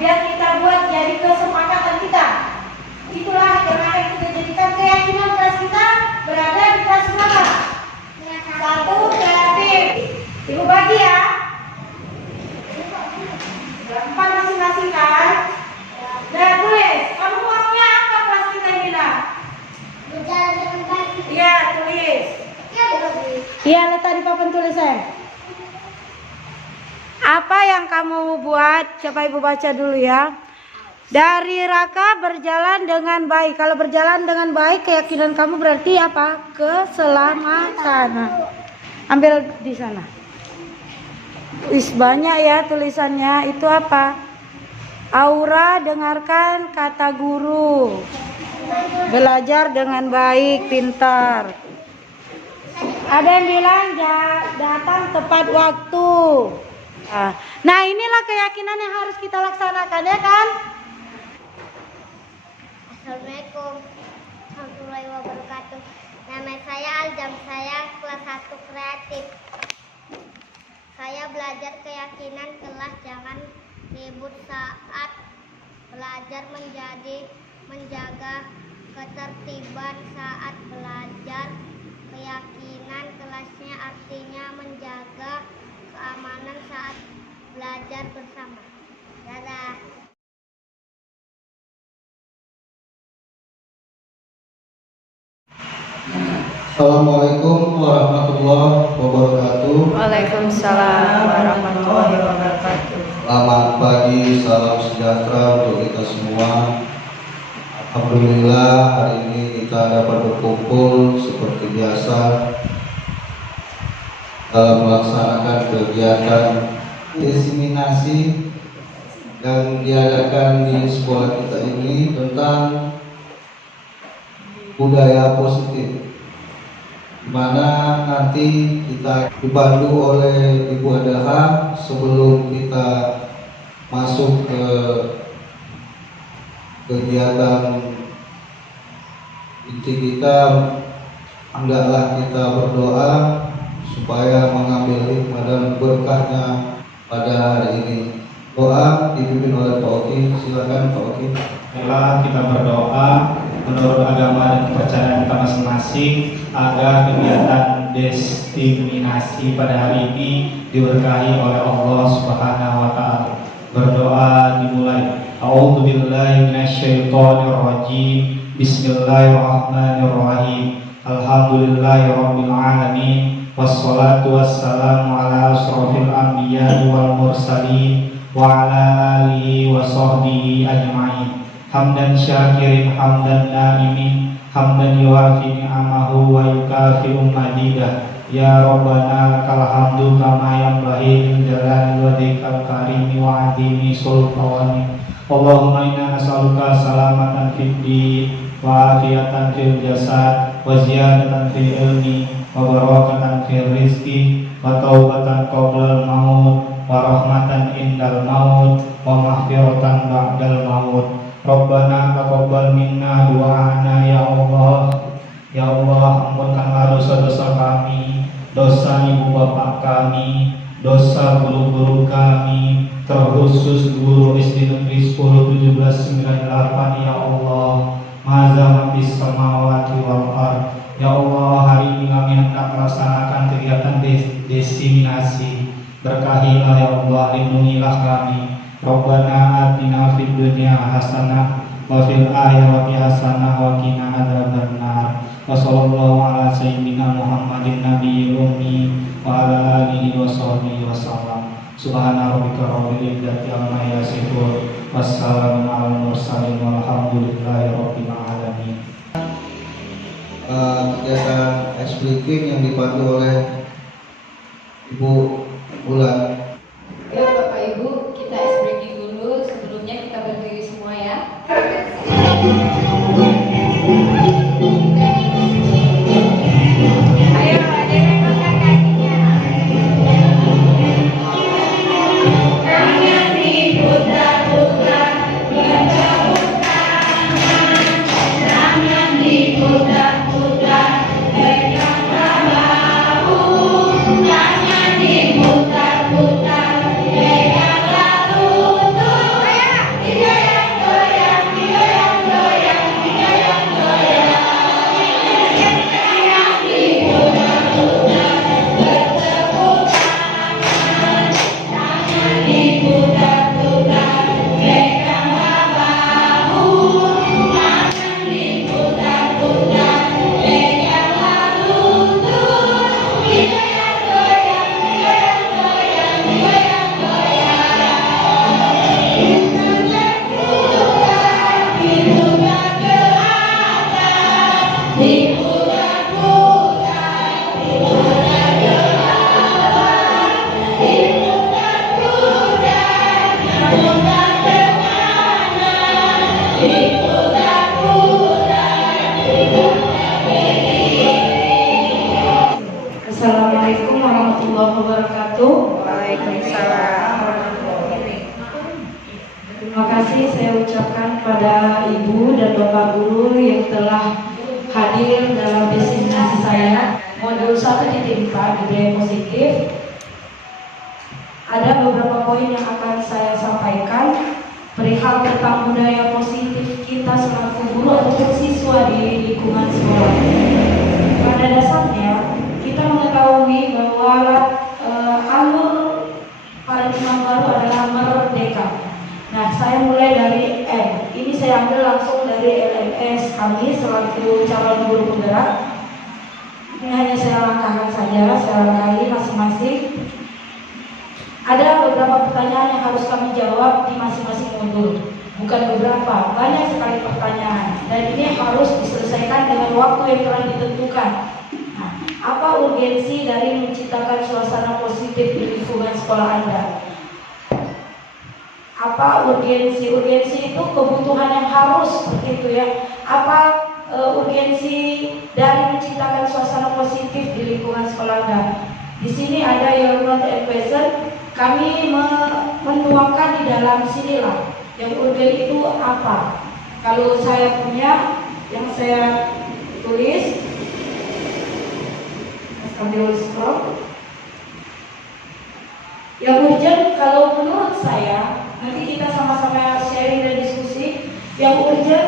biar kita buat jadi kesepakatan kita. Itulah yang akan kita jadikan keyakinan kelas kita berada di kelas berapa? 1 kreatif. Ibu bagi ya. Berapa masing-masing kan? Nah tulis, kamu maunya apa kelas kita bilang? Berjalan dengan baik. Iya tulis. Iya letak di papan tulisan. Apa yang kamu buat? Coba ibu baca dulu ya. Dari Raka berjalan dengan baik. Kalau berjalan dengan baik, keyakinan kamu berarti apa? Keselamatan. Nah, ambil di sana. Wis banyak ya tulisannya. Itu apa? Aura dengarkan kata guru. Belajar dengan baik, pintar. Ada yang bilang datang tepat waktu. Nah inilah keyakinan yang harus kita laksanakan ya kan? Assalamualaikum warahmatullahi wabarakatuh. Nama saya Aljam, saya kelas 1 kreatif. Saya belajar keyakinan kelas jangan ribut saat belajar, menjaga ketertiban saat belajar. Keyakinan kelasnya artinya menjaga keamanan saat belajar bersama. Dadah. Assalamualaikum warahmatullahi wabarakatuh. Waalaikumsalam warahmatullahi wabarakatuh. Selamat pagi, salam sejahtera untuk kita semua. Alhamdulillah hari ini kita dapat berkumpul seperti biasa dalam melaksanakan kegiatan diseminasi yang diadakan di sekolah kita ini tentang budaya positif, di mana nanti kita dibantu oleh Ibu Adaha sebelum kita masuk ke kegiatan inti kita. Hendaklah kita berdoa supaya mengambil hikmah dan berkahnya pada hari ini. Doa dipimpin oleh Pak Oki. Silakan Pak Oki. Marilah kita berdoa menurut agama dan kepercayaan kita masing-masing agar kegiatan destinasi pada hari ini diberkahi oleh Allah Subhanahu wa taala. Berdoa dimulai. A'udzubillahi minasyaitonirrajim. Bismillahirrahmanirrahim. Alhamdulillahirabbil alamin. Wassalatu wassalamu ala asyrofil anbiya'i wal mursalin wa ala alihi wa sahbihi ajma'in. Hamdan syakirin hamdan na'imin, hamdan yuafi ni'amahu wa yukafi'u majidah. Ya Rabbana lakal hamdu kama yanbaghi li jalali wajhikal karimi wa 'azimi sultanik. Allahumma inna nas'aluka salamatan fid din wa afiyatan fil jasad wa ziyadatan fil ilmi wa barakatan fil rizqi wa taubatan qoblal maut wa rahmatan indal maut wa maghfiratan ba'dal maut. Rabbana taqabbal minna du'ana ya Allah. Ya Allah, ampunkanlah dosa-dosa kami, dosa ibu bapak kami, dosa guru-guru kami, terkhusus guru SD Negeri 101798 ya Allah. Maza bis samawati wal ard. Ya Allah, hari ini kami hendak melaksanakan kegiatan destinasi. Berkahilah ya Allah, lindungilah kami. Rabbana atina fid dunya hasanah wa fil akhirati hasanah wa qina adzabannar. Wa sallallahu ala sayyidina Muhammadin nabiyil ummi wa ala alihi wa sahbihi wasallam. Subhana rabbika rabbil izzati amma yasifun. Wassalamu alal mursalin walhamdulillahi rabbil alamin. Kegiatan expliking yang dipandu oleh Ibu Bulan. Ya Bapak Ibu, kita ice breaking dulu. Sebelumnya kita berdiri semua ya. Ayo ada yang angkat kakinya. Tangan diputar-putar, bertepuk tangan. Tangan diputar-putar, pegang bahu. Tangan diputar. Terima kasih saya ucapkan pada Ibu dan Bapak Guru yang telah hadir dalam presentasi saya. Modul 1.4 budaya positif. Ada beberapa poin yang akan saya sampaikan perihal tentang budaya positif kita selaku guru ataupun siswa di lingkungan sekolah. Pada dasarnya kita mengetahui bahwa alur paradigma baru adalah merdeka. Nah, saya mulai dari M. Ini saya ambil langsung dari LMS kami selaku calon guru penggerak. Ini hanya saya langkahkan saja, saya langkahi masing-masing. Ada beberapa pertanyaan yang harus kami jawab di masing-masing modul. Bukan beberapa, banyak sekali pertanyaan. Dan ini harus diselesaikan dengan waktu yang telah ditentukan. Nah, apa urgensi dari menciptakan suasana positif di lingkungan sekolah Anda? Apa urgensi? Urgensi itu kebutuhan yang harus seperti itu ya. Apa urgensi dari menciptakan suasana positif di lingkungan sekolah Anda? Di sini ada your not and question. Kami menuangkan di dalam sinilah yang urgen itu apa. Kalau saya punya yang saya tulis sambil scroll. Yang urgen kalau menurut saya, nanti kita sama-sama sharing dan diskusi. Yang urgen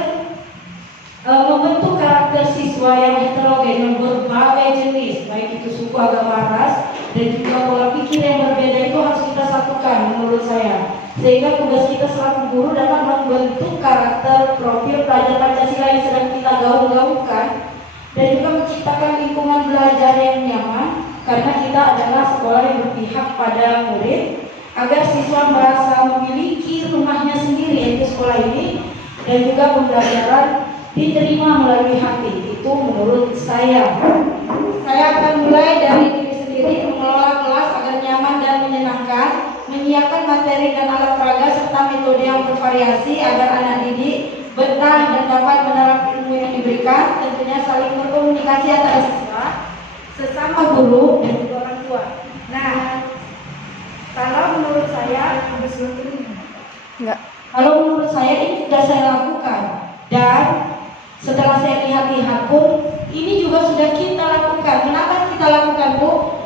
membentuk karakter siswa yang heterogen berbagai jenis, baik itu suku, agama, ras, dan juga pola pikir yang berbeda itu harus kita satukan menurut saya. Sehingga tugas kita selaku guru dapat membentuk karakter profil pelajar Pancasila yang sedang kita gaung-gaungkan dan juga menciptakan lingkungan belajar yang nyaman karena kita adalah sekolah yang berpihak pada murid agar siswa merasa memiliki rumahnya sendiri yaitu sekolah ini dan juga pembelajaran diterima melalui hati. Itu menurut saya. Saya akan mulai dari diri sendiri mengelola kelas agar nyaman dan menyenangkan, menyiapkan materi dan alat peraga serta metode yang bervariasi agar anak didik betah dan dapat menerap ilmu yang diberikan, tentunya saling berkomunikasi antara siswa, sesama guru dan juga orang tua. Nah, kalau menurut saya ini sudah saya lakukan dan setelah saya lihat-lihat pun ini juga sudah kita lakukan. Kenapa kita lakukan, Bu?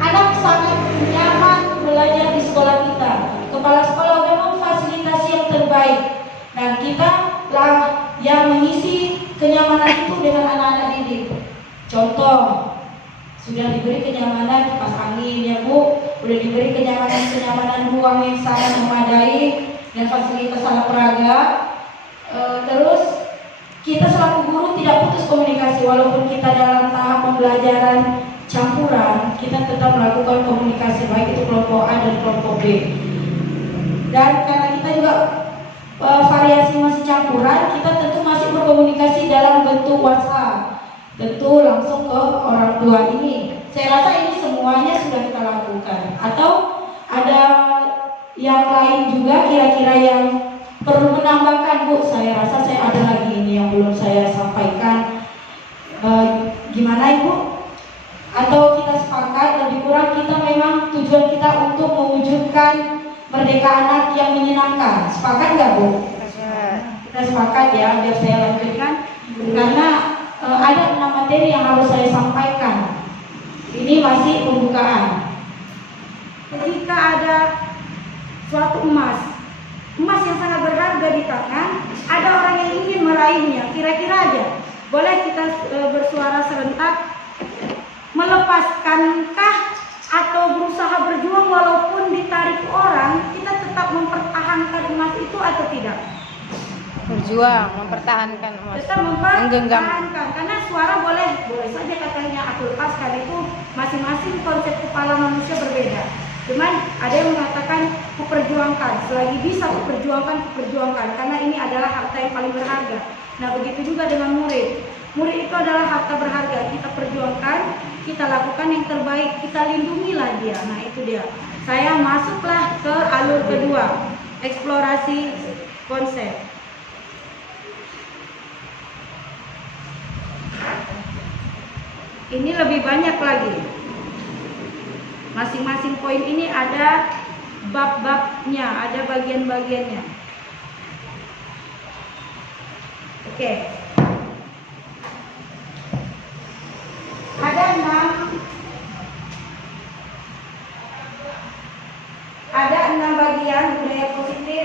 Anak sangat nyaman belajar di sekolah kita. Kepala sekolah memang fasilitasi yang terbaik. Dan kita lah yang mengisi kenyamanan itu dengan anak-anak didik. Contoh, sudah diberi kenyamanan kipas angin ya Bu, sudah diberi kenyamanan ruang yang sangat memadai dan fasilitas alat peraga. Terus kita selaku guru tidak putus komunikasi walaupun kita dalam tahap pembelajaran campuran, kita tetap melakukan komunikasi baik itu kelompok A dan kelompok B. Dan karena kita juga variasi masih campuran, kita tentu masih berkomunikasi dalam bentuk WhatsApp. Tentu langsung ke orang tua ini. Saya rasa ini semuanya sudah kita lakukan. Atau ada yang lain juga kira-kira yang perlu menambahkan, Bu? Saya rasa saya ada lagi ini yang belum saya sampaikan. Gimana Ibu? Atau kita sepakat lebih kurang kita memang tujuan kita untuk mewujudkan merdeka anak yang menyenangkan. Sepakat nggak Bu? Kita sepakat ya, biar saya lanjutkan. Karena ada 6 materi yang harus saya sampaikan. Ini masih pembukaan. Ketika ada suatu emas yang sangat berharga di tangan, ada orang yang ingin meraihnya. Kira-kira aja, boleh kita bersuara serentak, melepaskankah atau berusaha berjuang walaupun ditarik orang, kita tetap mempertahankan emas itu atau tidak? Berjuang, mempertahankan emas. Tetap mempertahankan, karena suara boleh saja katanya aku lepaskan, itu masing-masing konsep kepala manusia berbeda. Cuman ada yang mengatakan kuperjuangkan, selagi bisa kuperjuangkan, karena ini adalah harta yang paling berharga. Nah begitu juga dengan murid. Murid itu adalah harta berharga, kita perjuangkan, kita lakukan yang terbaik, kita lindungilah dia. Nah itu dia. Saya masuklah ke alur kedua, eksplorasi konsep. Ini lebih banyak lagi. Masing-masing poin ini ada bab-babnya, ada bagian-bagiannya. Oke. Ada 6 bagian budaya positif.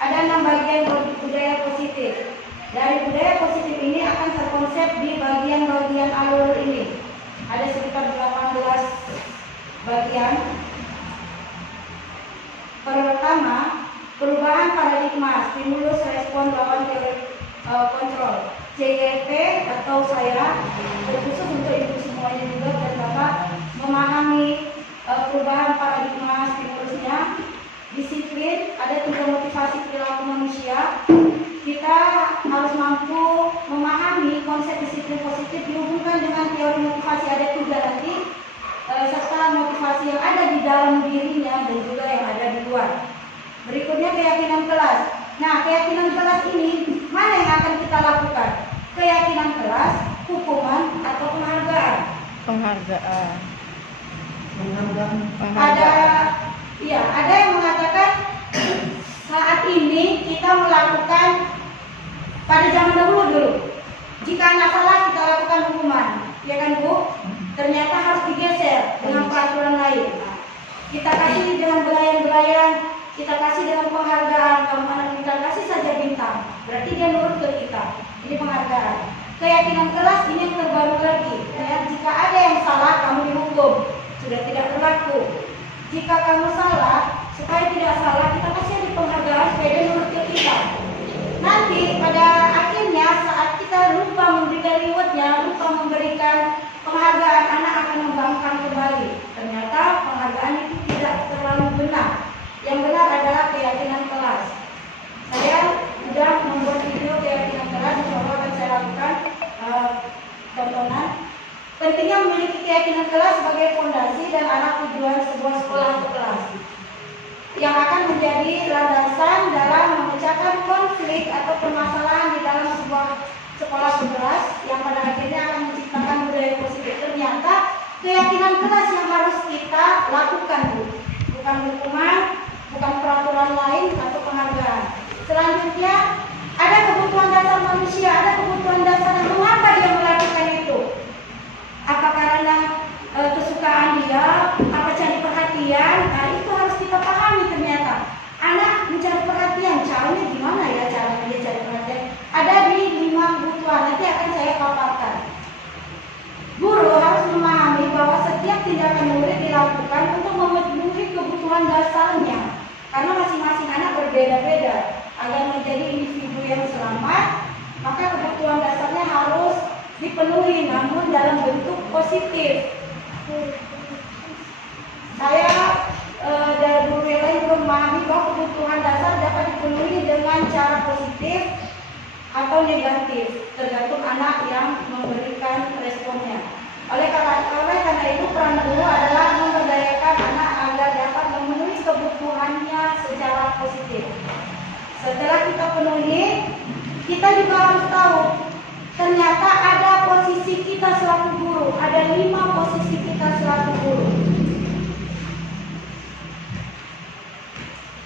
Ada 6 bagian budaya positif. Dari budaya positif ini akan terkonsep di bagian-bagian alur ini. Ada sekitar 18 bagian. Pertama, perubahan paradigma, stimulus, respon, lawan teori kontrol. CYP atau saya khusus untuk ibu semuanya juga dan bapak memahami perubahan paradigma stimulusnya. Disiplin, ada 3 motivasi perilaku manusia. Kita harus mampu memahami konsep disiplin positif dihubungkan dengan teori motivasi, ada 3 nanti, serta motivasi yang ada di dalam dirinya dan juga yang ada di luar. Berikutnya keyakinan kelas. Nah, keyakinan kelas ini mana yang akan kita lakukan? Keyakinan kelas, hukuman atau penghargaan? Penghargaan. Ada yang mengatakan saat ini kita melakukan pada zaman dulu. Jika anak salah kita lakukan hukuman, ya kan Bu? Ternyata harus digeser dengan peraturan lain. Kita kasih dengan belayan-belayan, kita kasih dengan penghargaan. Kalau anak kita kasih saja bintang, berarti dia nurut ke kita. Ini penghargaan. Keyakinan kelas ini yang terbaru lagi. Ya, jika ada yang salah, kamu dihukum. Sudah tidak berlaku. Jika kamu salah, supaya tidak salah, kita kasih di penghargaan supaya dia nurut ke kita. Nanti pada akhirnya saat kita lupa memberikan rewardnya, lupa memberikan penghargaan, anak akan membangkang kembali. Ternyata penghargaan itu tidak terlalu benar. Yang benar adalah keyakinan kelas. Saya sudah membuat video keyakinan kelas, insya Allah akan saya lakukan tontonan. Pentingnya memiliki keyakinan kelas sebagai fondasi dan arah tujuan sebuah sekolah atau kelas yang akan menjadi landasan dalam memecahkan konflik atau permasalahan di dalam sebuah sekolah kelas yang pada akhirnya akan menciptakan budaya positif. Ternyata keyakinan kelas yang harus kita lakukan, Bu. Bukan hukuman, bukan peraturan lain atau penghargaan. Selanjutnya ada kebutuhan dasar manusia, ada kebutuhan dasar yang mengapa dia melakukan itu. Apa karena kesukaan dia, apa cari perhatian? Nah, itu harus kita pahami. Ternyata anak mencari perhatian, caranya gimana ya caranya dia cari perhatian? Ada di 5 kebutuhan, nanti akan saya paparkan. Guru harus memahami bahwa setiap tindakan murid dilakukan untuk memenuhi kebutuhan dasarnya, karena masing-masing anak berbeda-beda. Agar menjadi individu yang selamat, maka kebutuhan dasarnya harus dipenuhi, namun dalam bentuk positif. Saya dari guru yang lain memahami bahwa kebutuhan dasar dapat dipenuhi dengan cara positif atau negatif, tergantung anak yang memberikan responnya. Oleh karena itu peran guru adalah memberdayakan anak agar dapat memenuhi kebutuhannya secara positif. Setelah kita penuhi, kita juga harus tahu ternyata ada posisi kita selaku guru, ada 5 posisi kita selaku guru.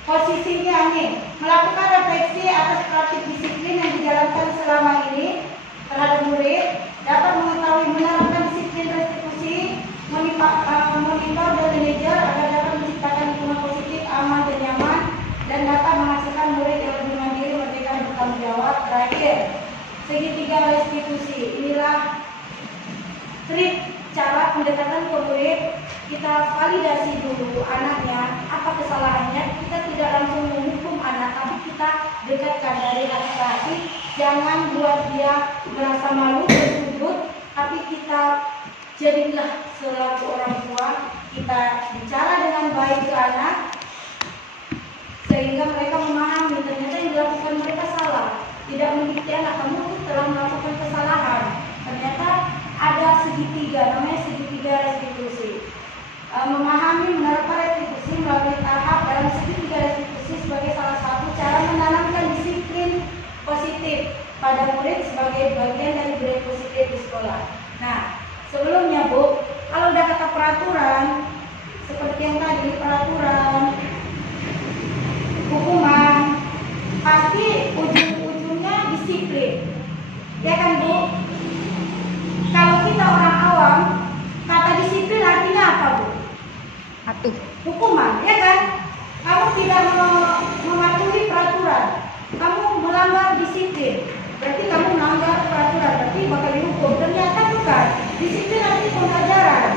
Posisinya nih, melakukan refleksi atas praktik disiplin yang dijalankan selama ini terhadap murid, dapat mengetahui menerapkan disiplin restitusi, monitor dan manajer agar dapat menciptakan lingkungan positif, aman dan nyaman, dan dapat menghasilkan murid yang lebih mandiri, merdeka dan bertanggung jawab. Terakhir, segitiga restitusi. Inilah trik cara pendekatan ke murid. Kita validasi dulu anaknya, apa kesalahannya. Kita tidak langsung menghukum anak, tapi kita dekatkan dari hati ke hati. Jangan buat dia merasa malu bersujud, tapi kita jadilah selaku orang tua, kita bicara dengan baik ke anak, sehingga mereka memahami ternyata yang dilakukan mereka salah. Tidak mendikte anak, kamu telah melakukan kesalahan. Ternyata ada segitiga, namanya segitiga restitusi. Memahami menerapkan restitusi melalui tahap dalam segitiga restitusi sebagai salah satu cara menanamkan disiplin positif pada murid sebagai bagian dari budaya positif di sekolah. Nah, sebelumnya Bu, kalau udah kata peraturan, Ya kan Bu? Kalau kita orang awam, kata disiplin artinya apa Bu? Atuh. Hukuman, ya kan? Kamu tidak mematuhi peraturan, kamu melanggar disiplin, berarti kamu melanggar peraturan, berarti bakal dihukum. Ternyata bukan. Disiplin arti pembelajaran.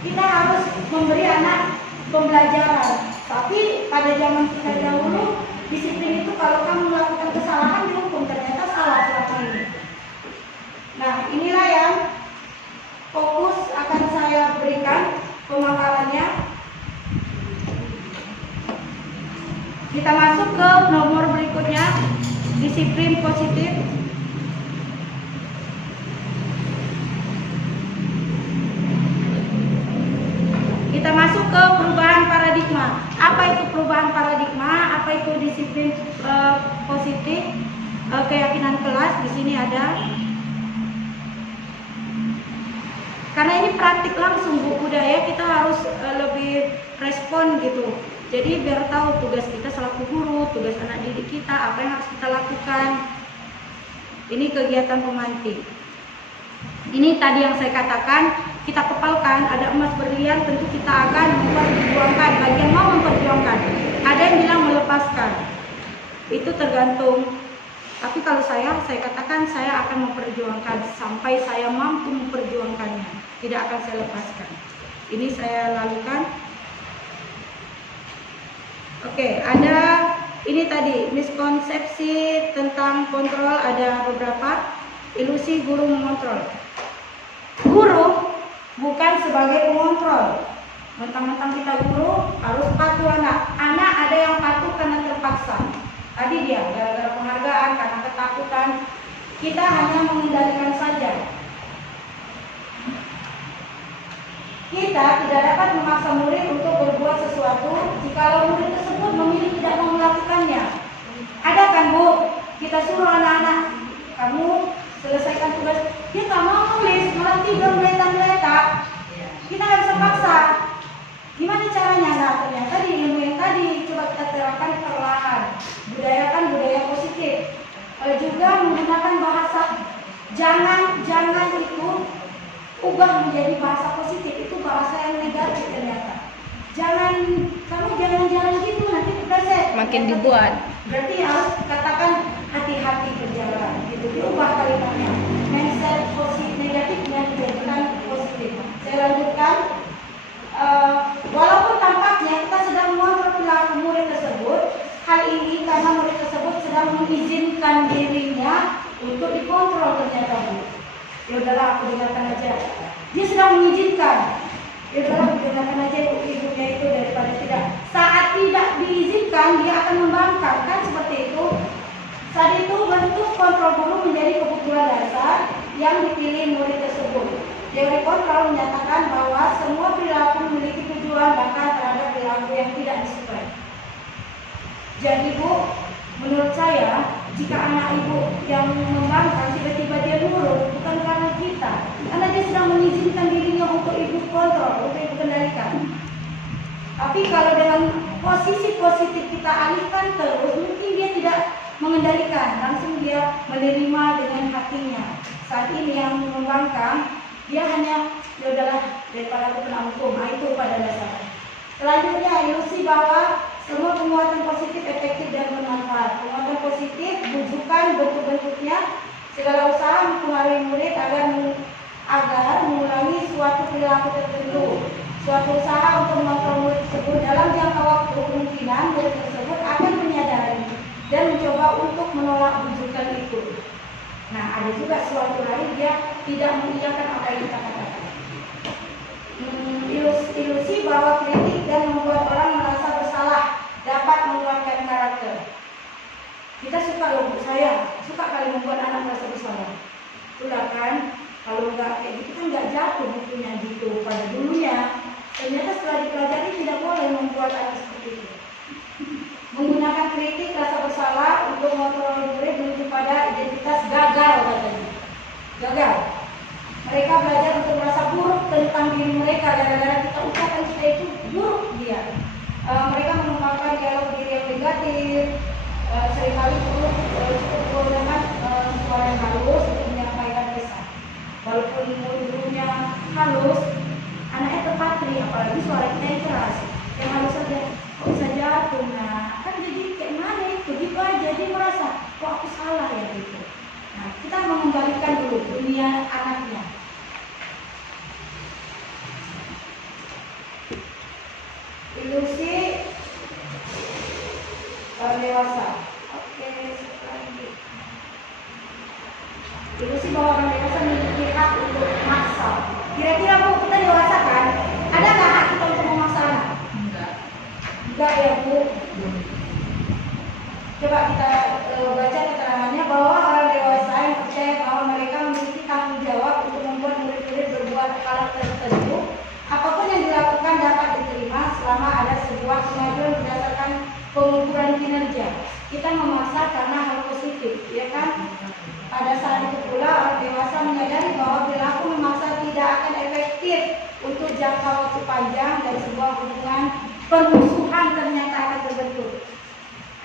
Kita harus memberi anak pembelajaran. Tapi pada zaman kita dahulu, disiplin itu kalau kamu melakukan kesalahan dihukum, ternyata salah selama ini. Nah, inilah yang fokus akan saya berikan pemaparannya. Kita masuk ke nomor berikutnya, disiplin positif. Kita masuk ke perubahan paradigma. Apa itu perubahan paradigma? Apa itu disiplin positif? Keyakinan kelas di sini ada. Karena ini praktik langsung Bu budaya, kita harus lebih respon gitu. Jadi biar tahu tugas kita selaku guru, tugas anak didik kita, apa yang harus kita lakukan. Ini kegiatan pemantik. Ini tadi yang saya katakan, kita kepalkan, ada emas berlian, tentu kita akan memperjuangkan. Bagian mau memperjuangkan, ada yang bilang melepaskan. Itu tergantung. Tapi kalau saya katakan saya akan memperjuangkan sampai saya mampu memperjuangkannya. Tidak akan saya lepaskan. Ini saya lakukan. Oke, ada ini tadi miskonsepsi tentang kontrol, ada beberapa. Ilusi guru mengontrol. Guru bukan sebagai pengontrol. Mentang-mentang kita guru harus patuh anak. Anak ada yang patuh karena terpaksa. Tadi dia gara-gara penghargaan, karena ketakutan. Kita hanya mengendalikan saja. Kita tidak dapat memaksa murid untuk berbuat sesuatu jikalau murid tersebut memilih tidak mau melakukannya. Ada kan Bu? Kita suruh anak-anak, kamu selesaikan tugas. Dia tak mau nulis, malah tidur meletak-meletak. Kita nggak bisa paksa. Gimana caranya? Nah, ternyata di ilmu yang tadi coba kita terapkan perlahan. Budayakan budaya positif. Juga menggunakan bahasa jangan itu ubah menjadi bahasa positif. Itu bahasa yang negatif ternyata. Kamu jangan gitu, nanti kepleset. Makin dibuat. Berarti harus katakan hati-hati berjalan. Gitu diubah kalimatnya. Mindset positif negatif yang dijadikan positif. Saya lanjutkan. Walaupun tampaknya kita sedang mengontrol perilaku murid tersebut, hal ini karena murid tersebut sedang mengizinkan dirinya untuk dikontrol ternyata Bu. Ya udahlah, aku dengarkan aja. Dia sedang mengizinkan. Ya udahlah, aku dengarkan aja ibunya itu daripada tidak. Saat tidak diizinkan, dia akan membangkang, kan seperti itu. Saat itu bentuk kontrol guru menjadi kebutuhan dasar yang dipilih murid tersebut. Teori kontrol menyatakan bahwa semua perilaku memiliki tujuan bahkan terhadap perilaku yang tidak disukai. Jadi Bu, menurut saya jika anak ibu yang membangkang tiba-tiba dia nurut, bukan karena kita, karena dia sedang mengizinkan dirinya untuk ibu kontrol, untuk ibu kendalikan. Tapi kalau dengan posisi positif kita alihkan terus, mungkin dia tidak mengendalikan, langsung dia menerima dengan hatinya. Saat ini yang membangkang, dia hanya ya udahlah daripada aku kena hukum. Nah, itu pada dasarnya. Selanjutnya ilusi bahwa semua penguatan positif efektif dan bermanfaat. Penguatan positif bujukan bentuk-bentuknya segala usaha mempengaruhi murid agar mengurangi suatu perilaku tertentu. Suatu usaha untuk mengontrol murid tersebut dalam jangka waktu kemungkinan murid tersebut akan menyadari dan mencoba untuk menolak bujukan itu. Nah, ada juga suatu hari dia tidak mengiyakan apa yang kita katakan. Ilusi bahwa kritik dan membuat orang merasa bersalah dapat menguatkan karakter. Kita suka loh, saya suka kali membuat anak merasa bersalah. Sudah kan? Kalau nggak kayak gitu kan nggak jatuh bukunya gitu pada dulunya. Ternyata setelah dipelajari tidak boleh membuat anak seperti itu. Menggunakan kritik rasa bersalah untuk mengontrol murid menuju pada identitas gagal katanya. Gagal. Mereka belajar untuk merasa buruk tentang diri mereka gara-gara kita ucapkan kita itu buruk dia. Mereka mengembangkan dialog diri yang negatif. Seringkali cukup menggunakan suara yang halus untuk pagi, apalagi suara kita yang keras, yang halus saja kok bisa jatuh. Nah kan jadi kayak mana itu gitu aja, dia merasa kok aku salah ya gitu. Nah kita mengembalikan dulu dunia anaknya. Ilusi orang dewasa. Oke, lagi. Ilusi bahwa orang dewasa memiliki hak untuk memaksa. Kira-kira Bu, kita dewasa kan? Ada nggak hak kita untuk memaksa anak? Enggak ya Bu. Coba kita baca keterangannya bahwa orang dewasa yang percaya bahwa mereka memiliki tanggung jawab untuk membuat murid-murid berbuat hal tertentu. Apapun yang dilakukan dapat diterima selama ada sebuah kemajuan berdasarkan pengukuran kinerja. Kita memaksa karena hal positif, ya kan? Pada saat itu pula orang dewasa menyadari bahwa perilaku memaksa tidak akan efektif untuk jangka waktu panjang dan sebuah hubungan permusuhan ternyata akan terbentuk.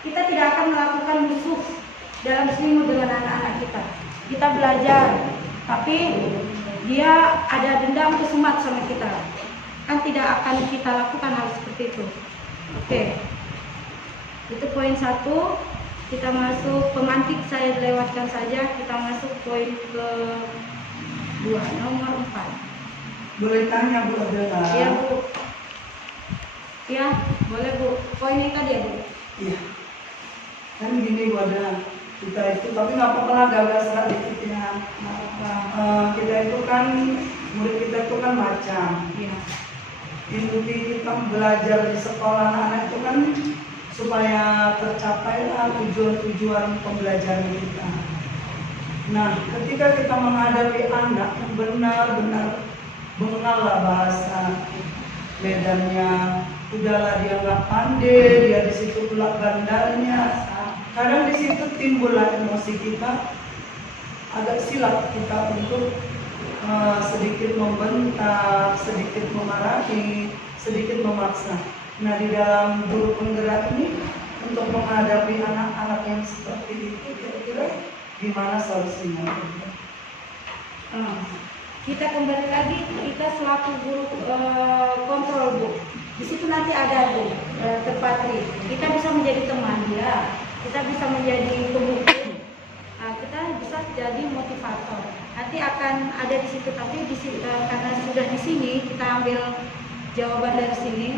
Kita tidak akan melakukan musuh dalam seminggu dengan anak-anak kita. Kita belajar, tapi dia ada dendam kesumat sama kita, kan tidak akan kita lakukan hal seperti itu. Oke, itu poin 1. Kita masuk pemantik, saya lewatkan saja. Kita masuk poin ke 2, nomor 4. Boleh tanya Bu Adela? Iya Bu. Ya boleh Bu. Poin yang tadi ya Bu. Iya. Kan gini Bu Adela, kita itu tapi nggak apa-apa lah gagal dikit ya. Nggak apa-apa. Kita itu kan murid kita itu kan macam. Iya. Inti kita belajar di sekolah anak itu kan supaya tercapailah tujuan-tujuan pembelajaran kita. Nah, ketika kita menghadapi anak yang benar-benar mengalah bahasa Medannya, udahlah dia nggak pandai, dia di situ pula bandalnya. Kadang di situ timbullah emosi kita, agak silap kita untuk sedikit membentak, sedikit memarahi, sedikit memaksa. Nah, di dalam guru penggerak ini untuk menghadapi anak-anak yang seperti itu, kira-kira gimana solusinya? Kita kembali lagi, kita selaku guru kontrol Bu. Di situ nanti ada Bu, terpatri. Kita bisa menjadi teman dia, kita bisa menjadi pemukul, kita bisa jadi motivator. Nanti akan ada di situ, tapi di situ, karena sudah di sini kita ambil jawaban dari sini.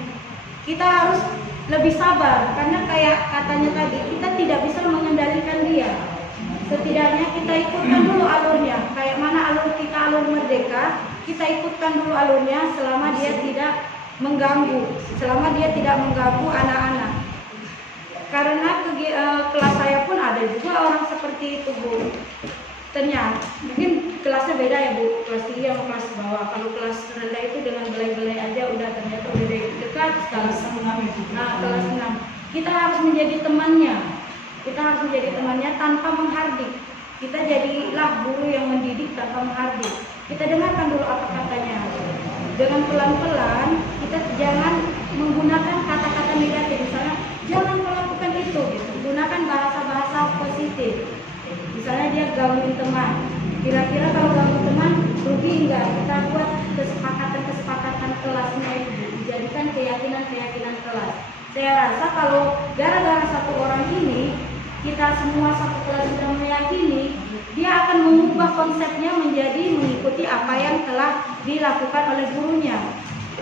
Kita harus lebih sabar, karena kayak katanya tadi, kita tidak bisa mengendalikan dia. Setidaknya kita ikutkan dulu alurnya, kayak mana alur kita, alur merdeka, kita ikutkan dulu alurnya selama dia tidak mengganggu, selama dia tidak mengganggu anak-anak. Karena kelas saya pun ada juga orang seperti itu Bu. Ternyata mungkin kelasnya beda ya Bu, kelas 3 sama kelas bawah. Kalau kelas rendah itu dengan belai-belai aja udah ternyata udah dekat kelas 6 itu. Nah, kelas 6 kita harus menjadi temannya. Kita harus menjadi temannya tanpa menghardik. Kita jadilah guru yang mendidik tanpa menghardik. Kita dengarkan dulu apa katanya. Dengan pelan-pelan, kita jangan menggunakan kata-kata negatif. Misalnya, jangan melakukan itu, gitu. Gunakan bahasa-bahasa positif. Misalnya dia gangguin teman. Kira-kira kalau gangguin teman, rugi enggak? Kita buat kesepakatan kelasnya itu, dijadikan keyakinan kelas. Saya rasa kalau gara-gara satu orang ini, kita semua satu kelas sudah meyakini, dia akan mengubah konsepnya menjadi mengikuti apa yang telah dilakukan oleh gurunya.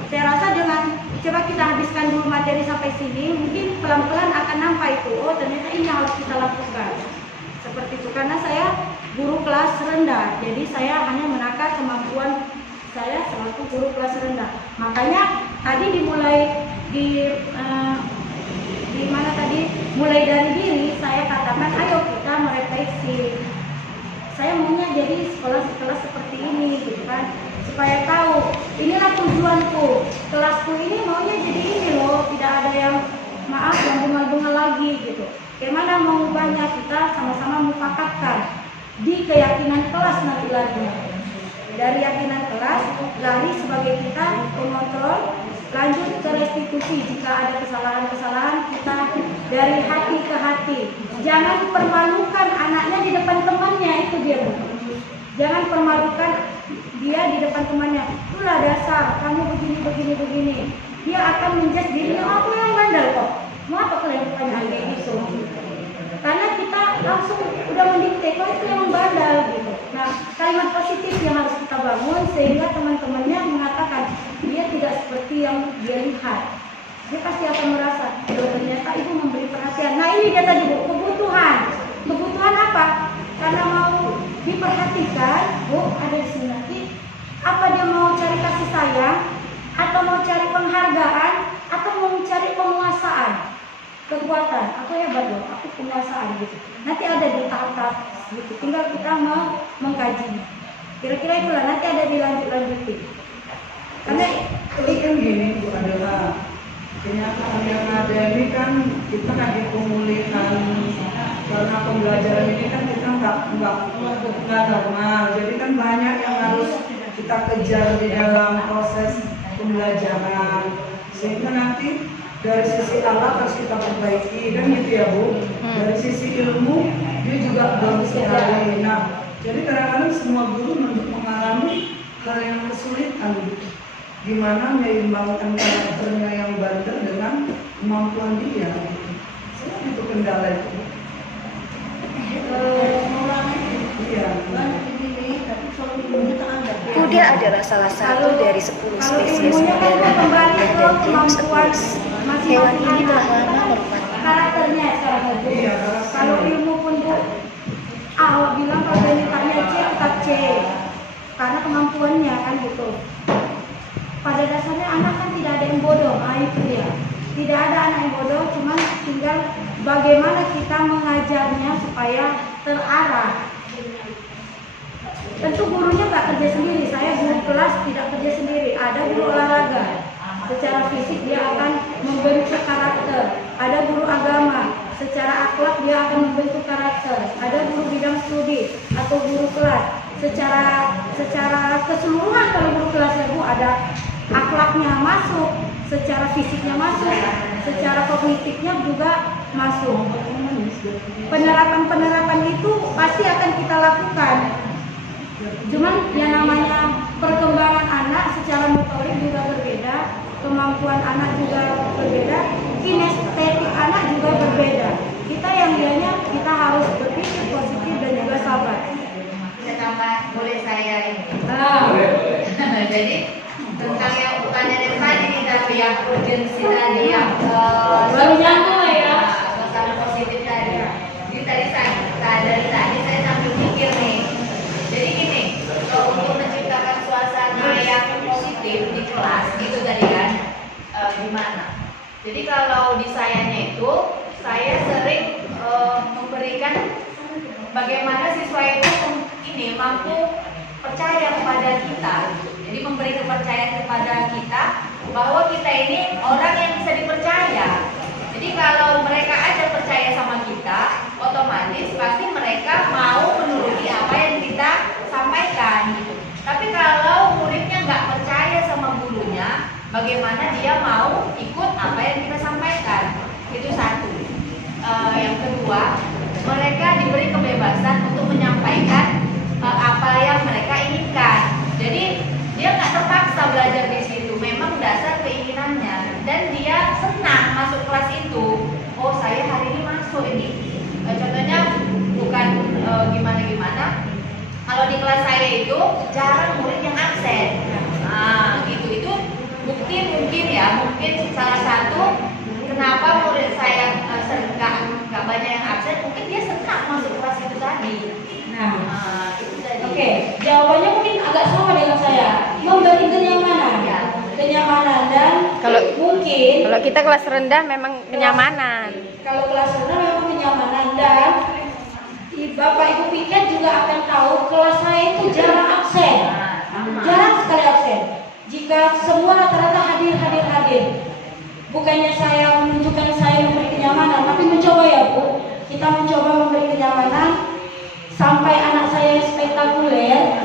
Saya rasa dengan coba kita habiskan dulu materi sampai sini, mungkin pelan-pelan akan nampak itu. Oh, ternyata ini harus kita lakukan. Seperti itu, karena saya guru kelas rendah, jadi saya hanya menakar kemampuan saya selaku guru kelas rendah. Makanya tadi dimulai di mana tadi, mulai dari diri saya katakan ayo kita merefleksi. Saya maunya jadi sekolah seperti ini gitu kan, supaya tahu inilah tujuanku, kelasku ini maunya jadi ini loh, tidak ada yang maaf yang bunga-bunga lagi gitu. Bagaimana mengubahnya, kita sama-sama mufakatkan di keyakinan kelas nanti lagi. Dari keyakinan kelas lari sebagai kita pengontrol, lanjut ke restitusi. Jika ada kesalahan-kesalahan, kita dari hati ke hati. Jangan permalukan anaknya di depan temannya, itu dia. Jangan permalukan dia di depan temannya, itulah dasar kamu begini. Dia akan menjudge dirinya, aku yang bandel kok. Mau apa kalian pertanyaan kayak gitu? Karena kita langsung udah mendikte, kok itu yang bandel gitu. Nah, kalimat positif yang harus kita bangun sehingga teman-temannya mengatakan dia tidak seperti yang dia lihat. Dia pasti akan merasa, oh ternyata ibu memberi perhatian. Nah ini dia tadi Bu, kebutuhan apa? Karena mau diperhatikan, Bu ada di sini nanti. Apa dia mau cari kasih sayang, atau mau cari penghargaan, atau mau mencari penguasaan, kekuatan. Aku hebat loh, aku penguasaan gitu. Nanti ada di tahap-tahap gitu. Tinggal kita mau mengkajinya. Kira-kira itulah nanti ada dilanjut-lanjutin. Karena Tapi kan gini Bu, adalah kenyataan yang ada ini kan kita lagi pemulihan karena pembelajaran ini kan kita nggak normal. Jadi kan banyak yang harus kita kejar di dalam proses pembelajaran sehingga nanti dari sisi alat harus kita perbaiki kan gitu ya Bu. Dari sisi ilmu dia juga bagus sekali. Nah jadi kadang-kadang semua guru mengalami hal yang kesulitan gitu. Gimana menyeimbangkan karakternya yang bandel dengan kemampuan dia gitu. Saya itu kendala itu. Iya. Kuda adalah salah satu dari 10 spesies ilmunya kan modern kembali dan ke James kemampuan Appice. masing-masing Hewan ini anak. telah lama merupakan Karakternya sekarang Bu. Iya, karakternya. Kalau ilmu pun Bu, awal bilang kalau ditanya C tetap C karena kemampuannya kan gitu. Pada dasarnya anak kan tidak ada yang bodoh, itu dia. Tidak ada anak yang bodoh, cuman tinggal bagaimana kita mengajarnya supaya terarah. Tentu gurunya nggak kerja sendiri, saya guru kelas tidak kerja sendiri, ada guru olahraga. Secara fisik dia akan membentuk karakter, ada guru agama, secara akhlak dia akan membentuk karakter, ada guru bidang studi atau guru kelas. Secara keseluruhan kalau guru kelasnya Bu ada akhlaknya masuk, secara fisiknya masuk, secara kognitifnya juga masuk. Penerapan itu pasti akan kita lakukan. Cuman yang namanya perkembangan anak secara motorik juga berbeda, kemampuan anak juga berbeda, kinestetik anak juga berbeda. Kita yang dianya kita harus berpikir positif dan juga sabar. Bisa tambah, boleh saya ini. Nah, Jadi tentang yang bukannya dari tadi nih, tapi yang urgensi tadi yang baru nyambung ya. suasana positif tadi. Jadi dari tadi saya sambil mikir nih. Jadi gini, untuk menciptakan suasana yang positif di kelas gitu tadi kan, gimana? Jadi kalau di sayanya itu, saya sering memberikan bagaimana siswa itu ini mampu percaya kepada kita. Jadi memberi kepercayaan kepada kita bahwa kita ini orang yang bisa dipercaya. Jadi kalau mereka aja percaya sama kita, otomatis pasti mereka mau menuruti apa yang kita sampaikan gitu. Tapi kalau muridnya nggak percaya sama gurunya, bagaimana dia mau ikut apa yang kita sampaikan? Itu satu. Yang kedua, mereka diberi kebebasan untuk menyampaikan apa yang mereka inginkan. Jadi dia nggak terpaksa belajar di situ, memang dasar keinginannya, dan dia senang masuk kelas itu. Oh saya hari ini masuk ini. Contohnya bukan gimana-gimana. Kalau di kelas saya itu jarang murid yang absen. Nah, itu bukti mungkin salah satu kenapa murid saya nggak banyak yang absen. Mungkin dia senang masuk kelas itu tadi. Nah, Itu tadi. oke, jawabannya mungkin agak sama dengan saya. Memberi kenyamanan, dan mungkin Kalau kita kelas rendah memang kenyamanan. kalau kelas rendah memang kenyamanan, dan Bapak Ibu piket juga akan tahu kelas saya itu jarang absen, jarang sekali absen. Jika semua rata-rata hadir. Bukannya saya menunjukkan saya memberi kenyamanan, tapi mencoba ya Bu. Kita mencoba memberi kenyamanan sampai anak saya spektakuler.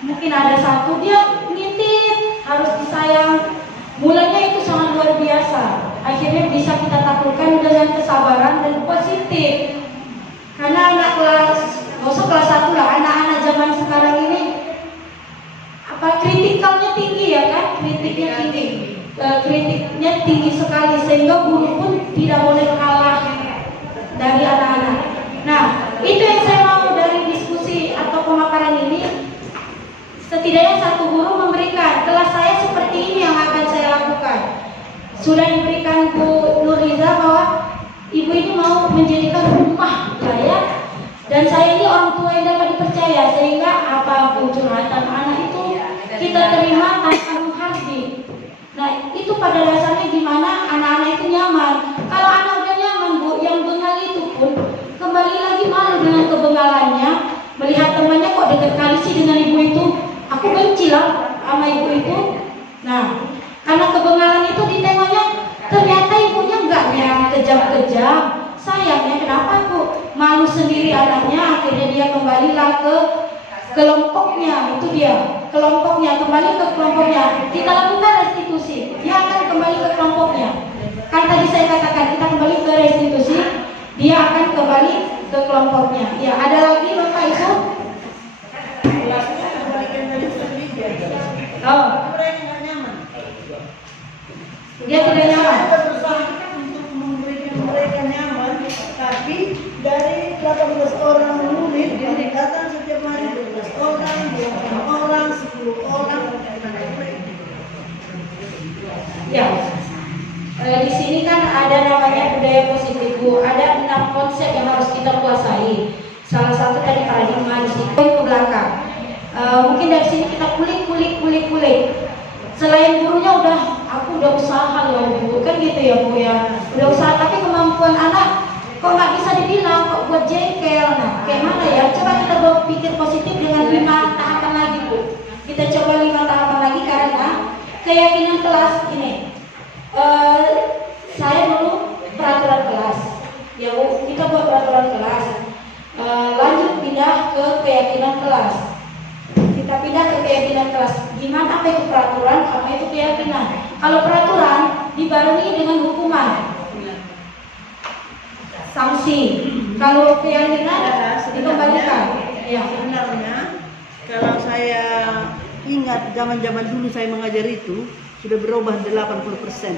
Mungkin ada satu dia nitip harus disayang. Mulanya itu sangat luar biasa. Akhirnya bisa kita taklukkan dengan kesabaran dan positif. Karena anak kelas, nggak usah kelas 1 lah, anak-anak zaman sekarang ini tidak boleh kalah dari anak-anak. Nah, itu yang saya mau dari diskusi atau pemaparan ini. Setidaknya satu guru memberikan kelas saya seperti ini yang akan saya lakukan. Sudah diberikan Bu Nuriza bahwa ibu ini mau menjadikan rumah lah ya. Dan saya ini orang tua yang dapat dipercaya, sehingga apapun curhatan anak itu kita terima tanpa menghardik. Nah, itu pada dasarnya gimana anak-anak itu nyaman. Kalau anak udah nyaman, Bu, yang bengal itu pun kembali lagi malu dengan kebengalannya, melihat temannya kok dekat kali sih dengan ibu itu. Aku benci lah sama ibu itu. Nah, karena kebengalan itu ditengoknya, ternyata ibunya enggak yang kejam-kejam. Sayangnya kenapa aku malu sendiri anaknya, akhirnya dia kembalilah ke kelompoknya. Itu dia, kelompoknya, kembali ke kelompoknya. Kita lakukan restitusi, dia akan kembali ke kelompoknya. Kan tadi saya katakan kita kembali ke restitusi, dia akan kembali ke kelompoknya. Ya, ada lagi Bapak Ibu? Oh, dia tidak nyaman. Saya berusaha untuk memberikan mereka nyaman, tapi dari 18 orang murid yang datang setiap hari 12 orang, 20 orang, 10 orang. Ya, di sini kan ada namanya budaya positif, Bu. Ada 6 konsep yang harus kita kuasai. Salah satu tadi paradigma di sini ke belakang. Mungkin dari sini kita kulik. Selain gurunya aku udah usaha loh Bu, kan gitu ya Bu ya. Udah usaha, tapi kemampuan anak kok nggak bisa dibilang, kok buat jengkel. Nah, kayak mana ya? Coba kita berpikir positif dengan 5 tahapan lagi Bu. Kita coba 5 tahapan lagi karena keyakinan kelas ini. Saya dulu peraturan kelas, ya Bu. Kita buat peraturan kelas. Lanjut pindah ke keyakinan kelas. Kita pindah ke keyakinan kelas. Gimana, apa itu peraturan, apa itu keyakinan? Kalau peraturan dibarengi dengan hukuman, sanksi. Kalau keyakinan dikembalikan. Ya. Sebenarnya kalau saya ingat zaman-zaman dulu saya mengajar itu sudah berubah 80%.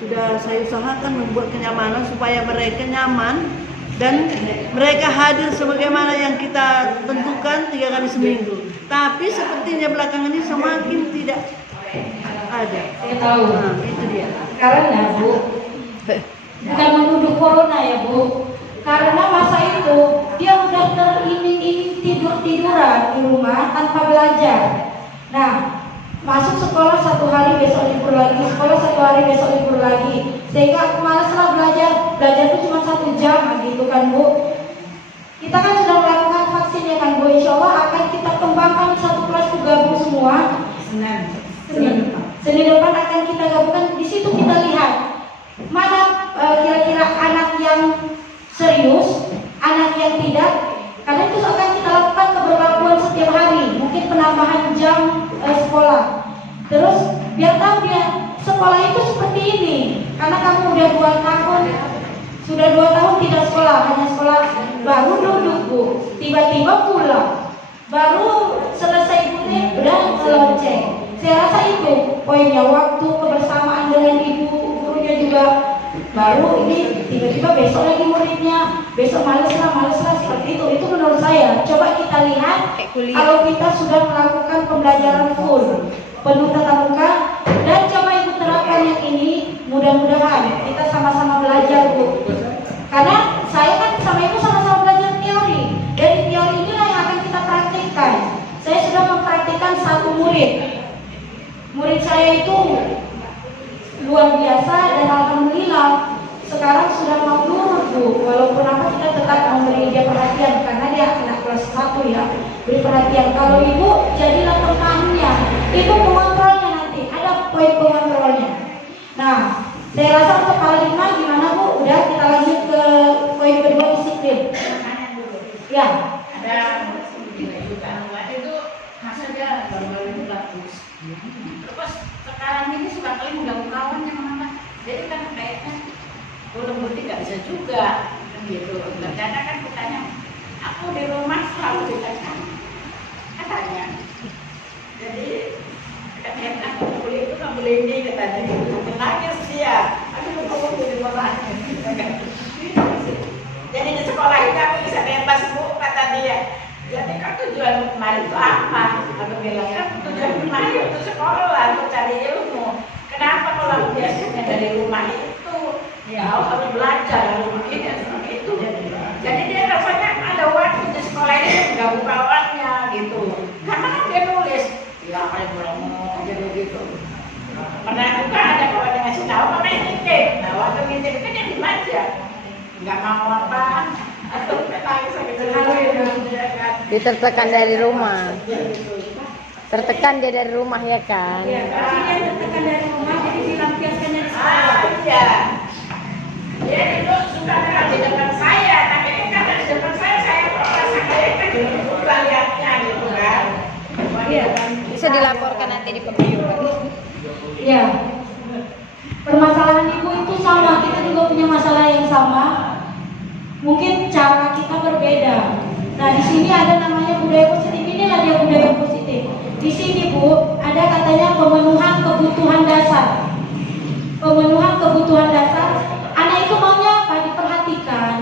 Sudah saya usahakan membuat kenyamanan supaya mereka nyaman dan mereka hadir sebagaimana yang kita tentukan 3 kali seminggu. Tapi sepertinya belakangan ini semakin tidak ada. Saya tahu. Nah, itu dia. Karena Bu, bukan menuduh corona ya Bu. Karena masa itu dia udah teriming-iming tidur-tiduran di rumah tanpa belajar. Nah, masuk sekolah 1 hari besok libur lagi, sekolah 1 hari besok libur lagi, sehingga aku malaslah belajar itu cuma 1 jam gitu kan Bu. Kita kan sudah melakukan vaksin ya kan Bu, insya Allah akan kita kembangkan satu kelas itu gabung semua. Senin depan akan kita gabungkan. Di situ kita lihat mana kira-kira anak yang serius, anak yang tidak. Karena itu akan kita lakukan keberlakuan setiap hari, mungkin penambahan jam sekolah. Terus biar tahu dia sekolah itu seperti ini. Karena kamu udah 2 tahun, sudah 2 tahun tidak sekolah, hanya sekolah baru duduk Bu, tiba-tiba pulang, baru selesai bunyi udah melonceng. Saya rasa itu poinnya, waktu kebersamaan dengan ibu gurunya juga. Baru ini tiba-tiba besok lagi muridnya, besok males lah seperti itu. Itu menurut saya. Coba kita lihat kalau kita sudah melakukan pembelajaran full, penuh tatap muka, dan coba ibu terapkan yang ini. Mudah-mudahan kita sama-sama belajar Bu. Karena saya kan sama ibu sama-sama belajar teori. Dari teori inilah yang akan kita praktikkan. Saya sudah mempraktikkan 1 murid. Murid saya itu luar biasa dan alhamdulillah sekarang sudah mau lurus Bu. Walaupun apa kita tetap memberi dia perhatian karena dia anak kelas 1 ya. Beri perhatian. Kalau ibu jadilah temannya, ibu pengontrolnya nanti. Ada poin pengontrolnya. Nah, saya rasa untuk paradigma gimana Bu? Udah, kita lanjut ke poin kedua, disiplin. Ya. Ada itu hasilnya baru bagus. Terus sekarang ini suka kali udah kawan yang mana, jadi kan kayaknya bukti nggak bisa juga gitu. Karena kan katanya aku di rumah selalu ditekan katanya. Jadi katanya aku beli itu nggak beli ini katanya. Nangis dia, aku mau di rumah. Jadi di sekolah itu aku bisa bebas Bu, kata dia. Jadi kan tujuan kemarin itu apa? Aku bilang kan tujuan kemarin untuk sekolah, untuk cari ilmu. Kenapa kalau aku biasanya dari rumah itu ya harus belajar, harus begini, seperti itu. Jadi dia rasanya ada waktu di sekolah ini nggak buka waktunya gitu. Karena kan dia nulis, ya kayak belum jadi gitu. Pernah juga ada kalau dia ngasih tahu makanya nitip. Nah waktu nitip itu dia dibaca, nggak mau apa. Atau nangis gitu. Ditertekan dari rumah. Tertekan dia dari rumah ya kan? Iya, Tapi dia tertekan dari rumah jadi dilampiaskannya di sekolah. Iya. Dia dulu suka kenal di depan saya, tapi karena di depan saya merasa kayak kan bukan lihatnya gitu kan. Iya. Bisa dilaporkan nanti di pembimbingan. Iya. Permasalahan ibu itu sama, kita juga punya masalah yang sama. Mungkin cara kita berbeda. Nah, di sini ada namanya budaya positif. Inilah dia budaya positif. Di sini Bu, ada katanya pemenuhan kebutuhan dasar. Pemenuhan kebutuhan dasar. Anak itu maunya apa? Diperhatikan,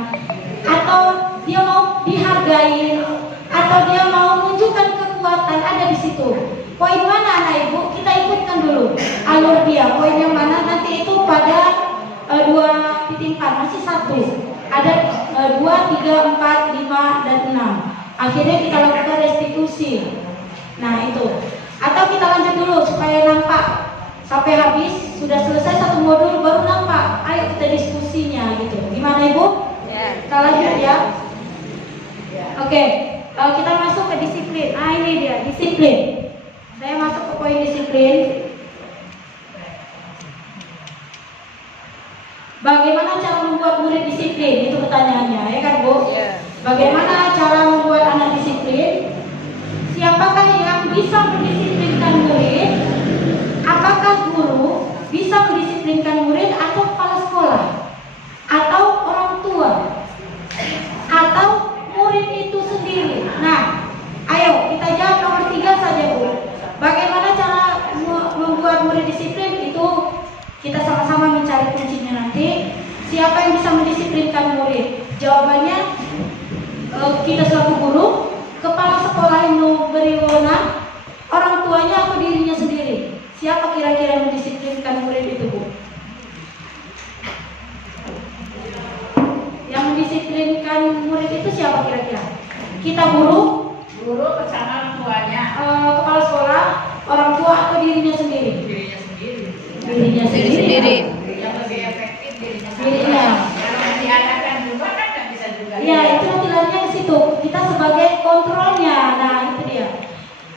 atau dia mau dihargai, atau dia mau menunjukkan kekuatan, ada di situ. Poin mana anak ibu? Kita ikutkan dulu alur dia. Poin yang mana nanti itu pada 2.4 masih satu. Ada 2, 3, 4, 5, dan 6. Akhirnya kita lakukan restitusi. Nah itu. Atau kita lanjut dulu supaya nampak sampai habis. Sudah selesai satu modul baru nampak. Ayo kita diskusinya gitu. Gimana ibu? Ya. Kita lanjut ya. Oke. Kita masuk ke disiplin. Ah ini dia disiplin. Saya masuk ke poin disiplin. Bagaimana cara membuat murid disiplin? Itu pertanyaannya, ya kan Bu? Iya. Bagaimana cara membuat anak disiplin? Siapakah yang bisa mendisiplinkan murid? Apakah guru bisa mendisiplinkan murid atau kepala sekolah? Atau orang tua? Atau murid itu sendiri? Nah, ayo kita jawab nomor 3 saja Bu. Bagaimana cara membuat murid disiplin? Itu kita sama-sama mencari kuncinya nanti. Siapa yang bisa mendisiplinkan murid? Jawabannya kita selaku guru, kepala sekolah yang memberi wewenang, orang tuanya atau dirinya sendiri. Siapa kira-kira yang mendisiplinkan murid itu Bu? Yang mendisiplinkan murid itu siapa kira-kira? Kita guru bersama orang tuanya, kepala sekolah, orang tua atau dirinya sendiri? Dirinya sendiri. Yang lebih efektif dirinya Dirinya. Kalau diadakan juga kan nggak bisa juga. Iya, itu nanti larinya ke situ. Kita sebagai kontrolnya. Nah, itu dia.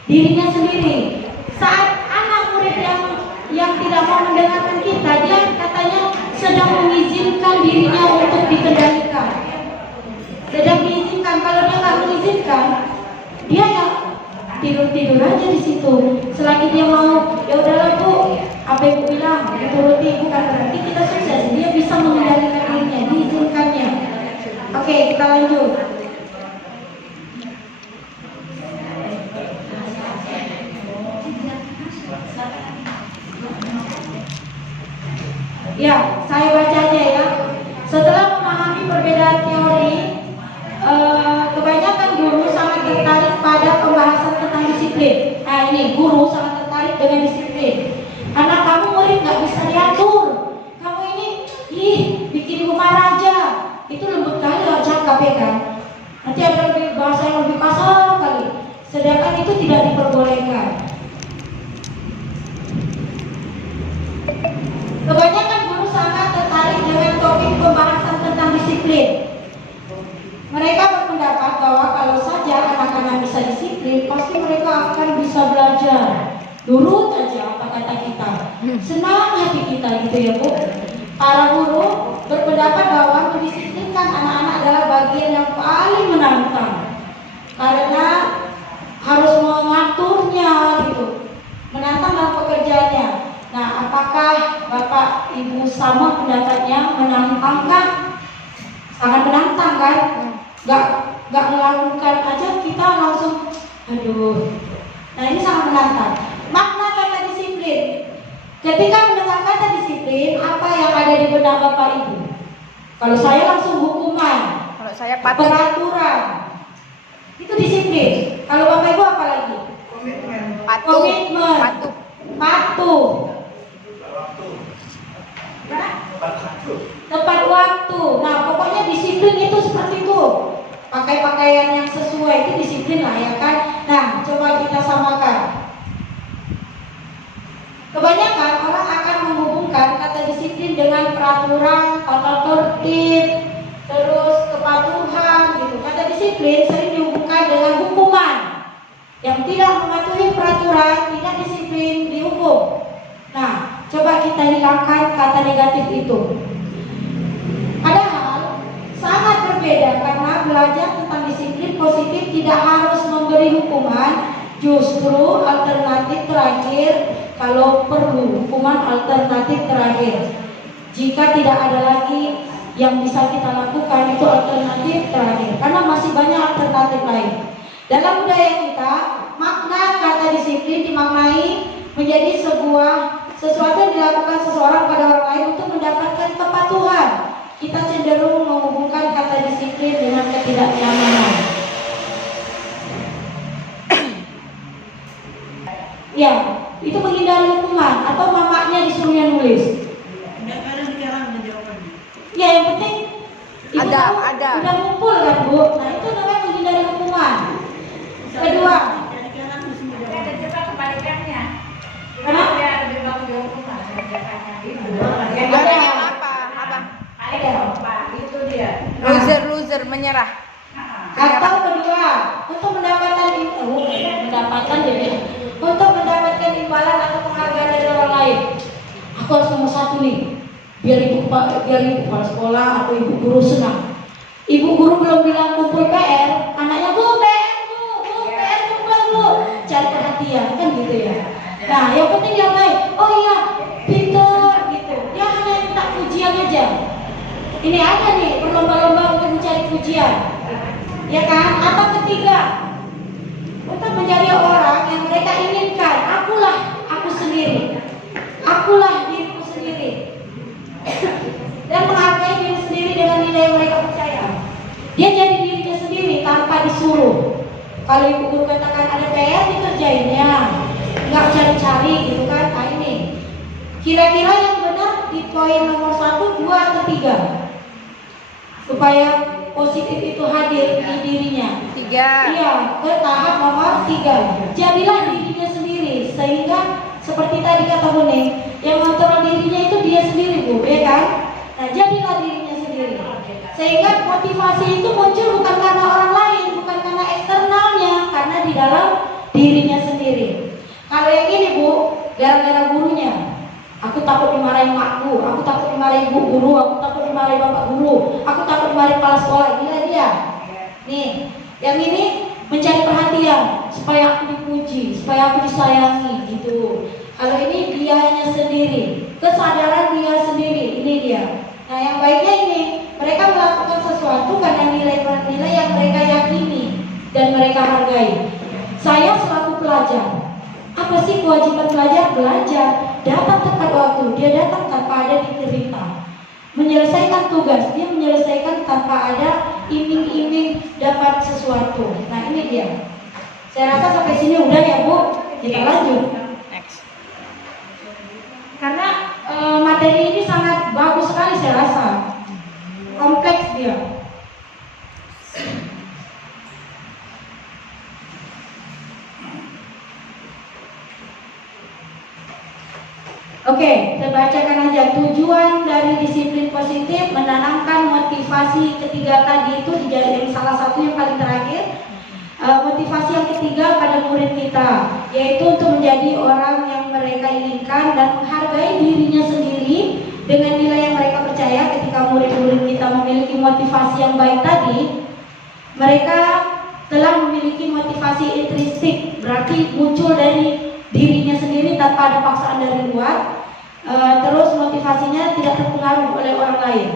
Dirinya sendiri. Saat anak murid yang tidak mau mendengarkan kita, dia katanya sedang mengizinkan dirinya untuk dikendalikan. Sedang diizinkan. Kalau dia nggak mengizinkan, dia ya tidur aja di situ. Selagi dia mau, ya udahlah Bu, apa ibu bilang, dituruti, bukan berarti kita sukses. Dia bisa mengendalikan dirinya, diizinkannya. Oke, kita lanjut. Ya, saya baca aja ya. Setelah memahami perbedaan teori, kebanyakan guru sangat tertarik pada pembahasan tentang disiplin. Nah ini, guru sangat tertarik dengan disiplin. Karena kamu murid nggak bisa diatur. Kamu ini, bikin ibu marah aja. Itu lembut kali nggak cakap ya kan. Nanti ada bahasa yang lebih kasar kali. Sedangkan itu tidak diperbolehkan. Kebanyakan guru sangat tertarik dengan topik pembahasan tentang disiplin. Mereka berpendapat bahwa kalau saja anak-anak bisa disiplin, pasti mereka akan bisa belajar. Nurut aja apa kata kita. Senang hati kita gitu ya Bu. Para guru berpendapat bahwa mendisiplinkan anak-anak adalah bagian yang paling menantang. Karena harus mengaturnya gitu. Menantang dalam pekerjaannya. Nah, apakah Bapak Ibu sama pendapatnya? Menantangkah? Sangat menantang kan? Gak melakukan aja kita langsung aduh. Nah ini sangat menantang. Makna kata disiplin. Ketika mendengar kata disiplin, apa yang ada di benak Bapak Ibu? Kalau saya langsung hukuman, Kalau saya patuh. peraturan. Itu disiplin. Kalau Bapak Ibu apa lagi? Komitmen. Patuh. Komitmen. Patuh. Patuh. Tepat waktu. Nah, pokoknya disiplin itu seperti itu. Pakai pakaian yang sesuai itu disiplin lah ya kan. Nah, coba kita samakan. Kebanyakan orang akan menghubungkan kata disiplin dengan peraturan, tata tertib, terus kepatuhan gitu. Kata disiplin sering dihubungkan dengan hukuman. Yang tidak mematuhi peraturan, tidak disiplin, dihukum. Nah, coba kita hilangkan kata negatif itu. Padahal sangat berbeda karena belajar tentang disiplin positif tidak harus memberi hukuman, justru alternatif terakhir kalau perlu, hukuman alternatif terakhir. Jika tidak ada lagi yang bisa kita lakukan, itu alternatif terakhir. Karena masih banyak alternatif lain. Dalam budaya kita, makna kata disiplin dimaknai menjadi sesuatu yang dilakukan seseorang pada orang lain untuk mendapatkan kepatuhan. Kita cenderung menghubungkan kata disiplin dengan ketidaknyamanan. Ya, itu menghindari hukuman atau mamaknya disuruhnya nulis. Ya, yang penting ibu tahu, udah ngumpul kan Bu. Nah, itu namanya menghindari hukuman. Kedua, kenapa? Adanya apa? Abang. Itu dia. Loser menyerah. Atau kedua, untuk mendapatkan imbalan atau penghargaan dari orang lain. Aku harus nomor 1 nih, biar ibu kepala sekolah atau ibu guru senang. Ibu guru belum bilang kumpul PR, anaknya bu PR kumpul bu, cari perhatian kan gitu ya. Nah, yang penting yang lain, oh iya pinter gitu, dia hanya minta pujian aja. Ini ada nih berlomba-lomba untuk mencari pujian, ya kan? Atau ketiga, untuk menjadi orang yang mereka inginkan, aku sendiri, akulah diriku sendiri, dan menghargai diri sendiri dengan nilai yang mereka percaya. Dia jadi dirinya sendiri tanpa disuruh. Kalau ibu guru katakan ada PR, dikerjainnya, nggak cari-cari gitu kan. Nah ini kira-kira yang benar di poin nomor 1, 2, atau 3 supaya positif itu hadir di dirinya. 3. Iya, ke tahap nomor 3. Jadilah dirinya sendiri, sehingga seperti tadi kata Bune, yang mengontrol dirinya itu dia sendiri Bu, ya kan? Nah, jadilah dirinya sendiri, sehingga motivasi itu muncul bukan karena orang lain, bukan karena eksternalnya, karena di dalam dirinya sendiri. Kalau yang ini Bu, gara-gara gurunya, aku takut dimarahin makku, aku takut dimarahin ibu guru, aku takut dimarahin bapak guru, aku takut dimarahin kepala sekolah. Gila dia. Nih, yang ini mencari perhatian supaya aku dipuji, supaya aku disayangi gitu. Kalau ini dianya sendiri, kesadaran dia sendiri, ini dia. Nah, yang baiknya ini mereka melakukan sesuatu karena nilai-nilai yang mereka yakini dan mereka hargai. Saya selaku pelajar, apa sih kewajiban pelajar? Belajar, datang tepat waktu, dia datang tanpa ada dicerita, menyelesaikan tugas, dia menyelesaikan tanpa ada iming-iming dapat sesuatu. Nah ini dia. Saya rasa sampai sini udah ya Bu, kita lanjut. Next. Karena materi ini sangat bagus sekali saya rasa, kompleks dia. Oke, saya bacakan aja. Tujuan dari disiplin positif menanamkan motivasi ketiga tadi itu dijadikan salah satu yang paling terakhir. Motivasi yang ketiga pada murid kita, yaitu untuk menjadi orang yang mereka inginkan dan menghargai dirinya sendiri dengan nilai yang mereka percaya. Ketika murid-murid kita memiliki motivasi yang baik tadi, mereka telah memiliki motivasi intrinsik, berarti muncul dari dirinya sendiri tanpa ada paksaan dari luar. Terus motivasinya tidak terpengaruh oleh orang lain.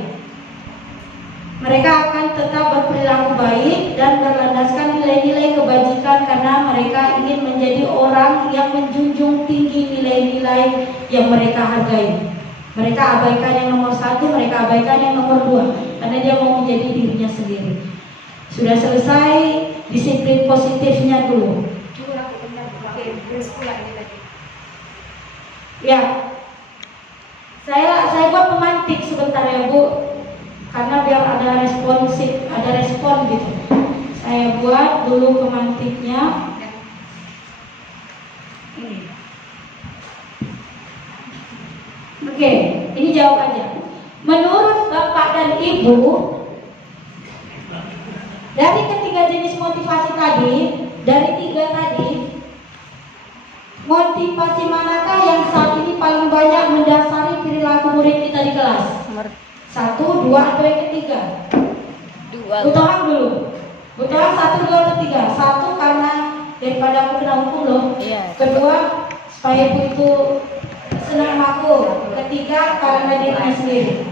Mereka akan tetap berperilaku baik dan berlandaskan nilai-nilai kebajikan karena mereka ingin menjadi orang yang menjunjung tinggi nilai-nilai yang mereka hargai. Mereka abaikan yang nomor 1, mereka abaikan yang nomor 2. karena dia mau menjadi dirinya sendiri. Sudah selesai disiplin positifnya dulu. Ya, saya buat pemantik sebentar ya Bu, karena biar ada responsif, ada respon gitu. Saya buat dulu pemantiknya. Oke, ini jawab aja. Menurut Bapak dan Ibu, dari ketiga jenis motivasi tadi, dari tiga tadi, motivasi manakah yang saat ini paling banyak mendasari perilaku murid kita di kelas? Satu, dua, atau yang ketiga? Butohang dulu. Butohang satu, dua, atau tiga? Satu, karena daripada aku kena hukum loh. Kedua, supaya ibu itu senang aku. Ketiga, karena dirinya sendiri.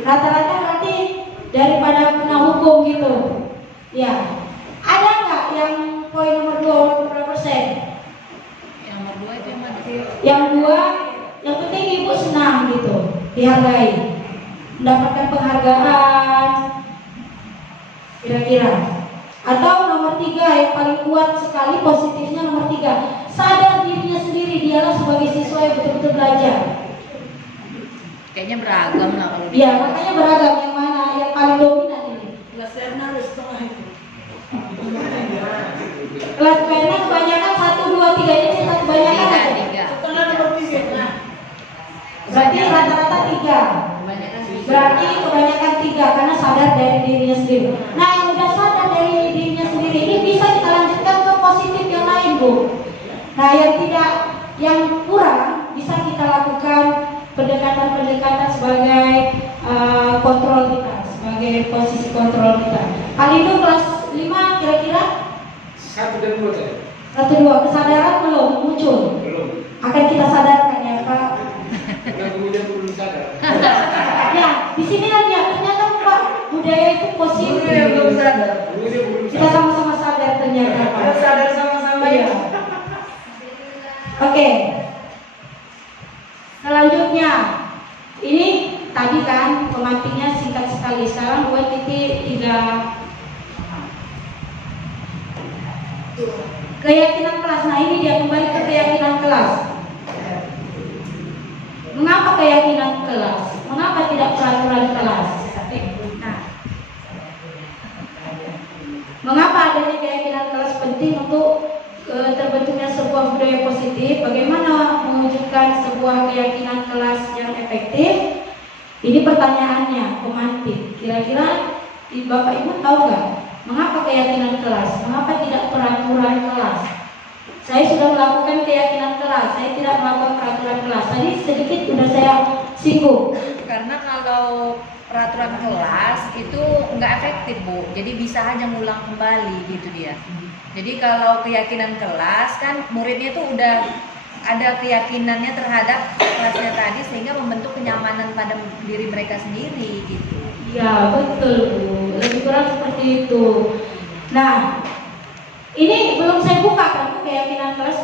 Rata-rata berarti daripada kena hukum gitu. Ya. Ada nggak yang poin nomor 2 berapa persen? Yang nomor 2 itu yang mana? Yang 2, yang penting ibu senang gitu, dihargai, mendapatkan penghargaan, kira-kira. Atau nomor 3 yang paling kuat sekali positifnya nomor 3, sadar dirinya sendiri, dialah sebagai siswa yang betul-betul belajar. Kayaknya beragam lah kalau Iya, makanya beragam. Yang mana yang paling dominan ini? Kelas pena kebanyakan 1, 2, 3 ini satu kebanyakan aja. 3. Berarti rata-rata 3. Kebanyakan siswa. Berarti kebanyakan 3 karena sadar dari dirinya sendiri. Nah, yang udah sadar dari dirinya sendiri ini bisa kita lanjutkan ke positif yang lain, Bu. Nah, yang kurang bisa kita lakukan pendekatan-pendekatan sebagai kontrol kita, sebagai posisi kontrol kita. Kali itu kelas 5 kira-kira 1 dan 2 tadi. 1, 2, kesadaran belum muncul. Belum. Akan kita sadarkan ya Pak. Karena kemudian belum sadar. Ya, di sini aja ternyata Pak budaya itu positif. Belum sadar. Kita sama-sama sadar ternyata Pak. Harus sadar sama-sama ya. Oke. Selanjutnya, ini tadi kan pemantiknya singkat sekali. Sekarang buat titik 3. Keyakinan kelas. Nah, ini dia kembali ke keyakinan kelas. Mengapa keyakinan kelas? Mengapa tidak peraturan kelas? Nah, mengapa adanya keyakinan kelas penting untuk terbentuknya sebuah budaya positif? Bagaimana mewujudkan sebuah keyakinan kelas yang efektif? Ini pertanyaannya, pemantik. Kira-kira Bapak Ibu tahu nggak? Mengapa keyakinan kelas? Mengapa tidak peraturan kelas? Saya sudah melakukan keyakinan kelas, saya tidak melakukan peraturan kelas. Tadi sedikit sudah saya singgung. Karena kalau peraturan kelas itu nggak efektif, Bu. Jadi bisa hanya ngulang kembali gitu dia. Jadi kalau keyakinan kelas kan muridnya itu udah ada keyakinannya terhadap kelasnya tadi sehingga membentuk kenyamanan pada diri mereka sendiri gitu. Ya betul Bu, lebih kurang seperti itu. Nah, ini belum saya buka kan Bu, keyakinan kelas.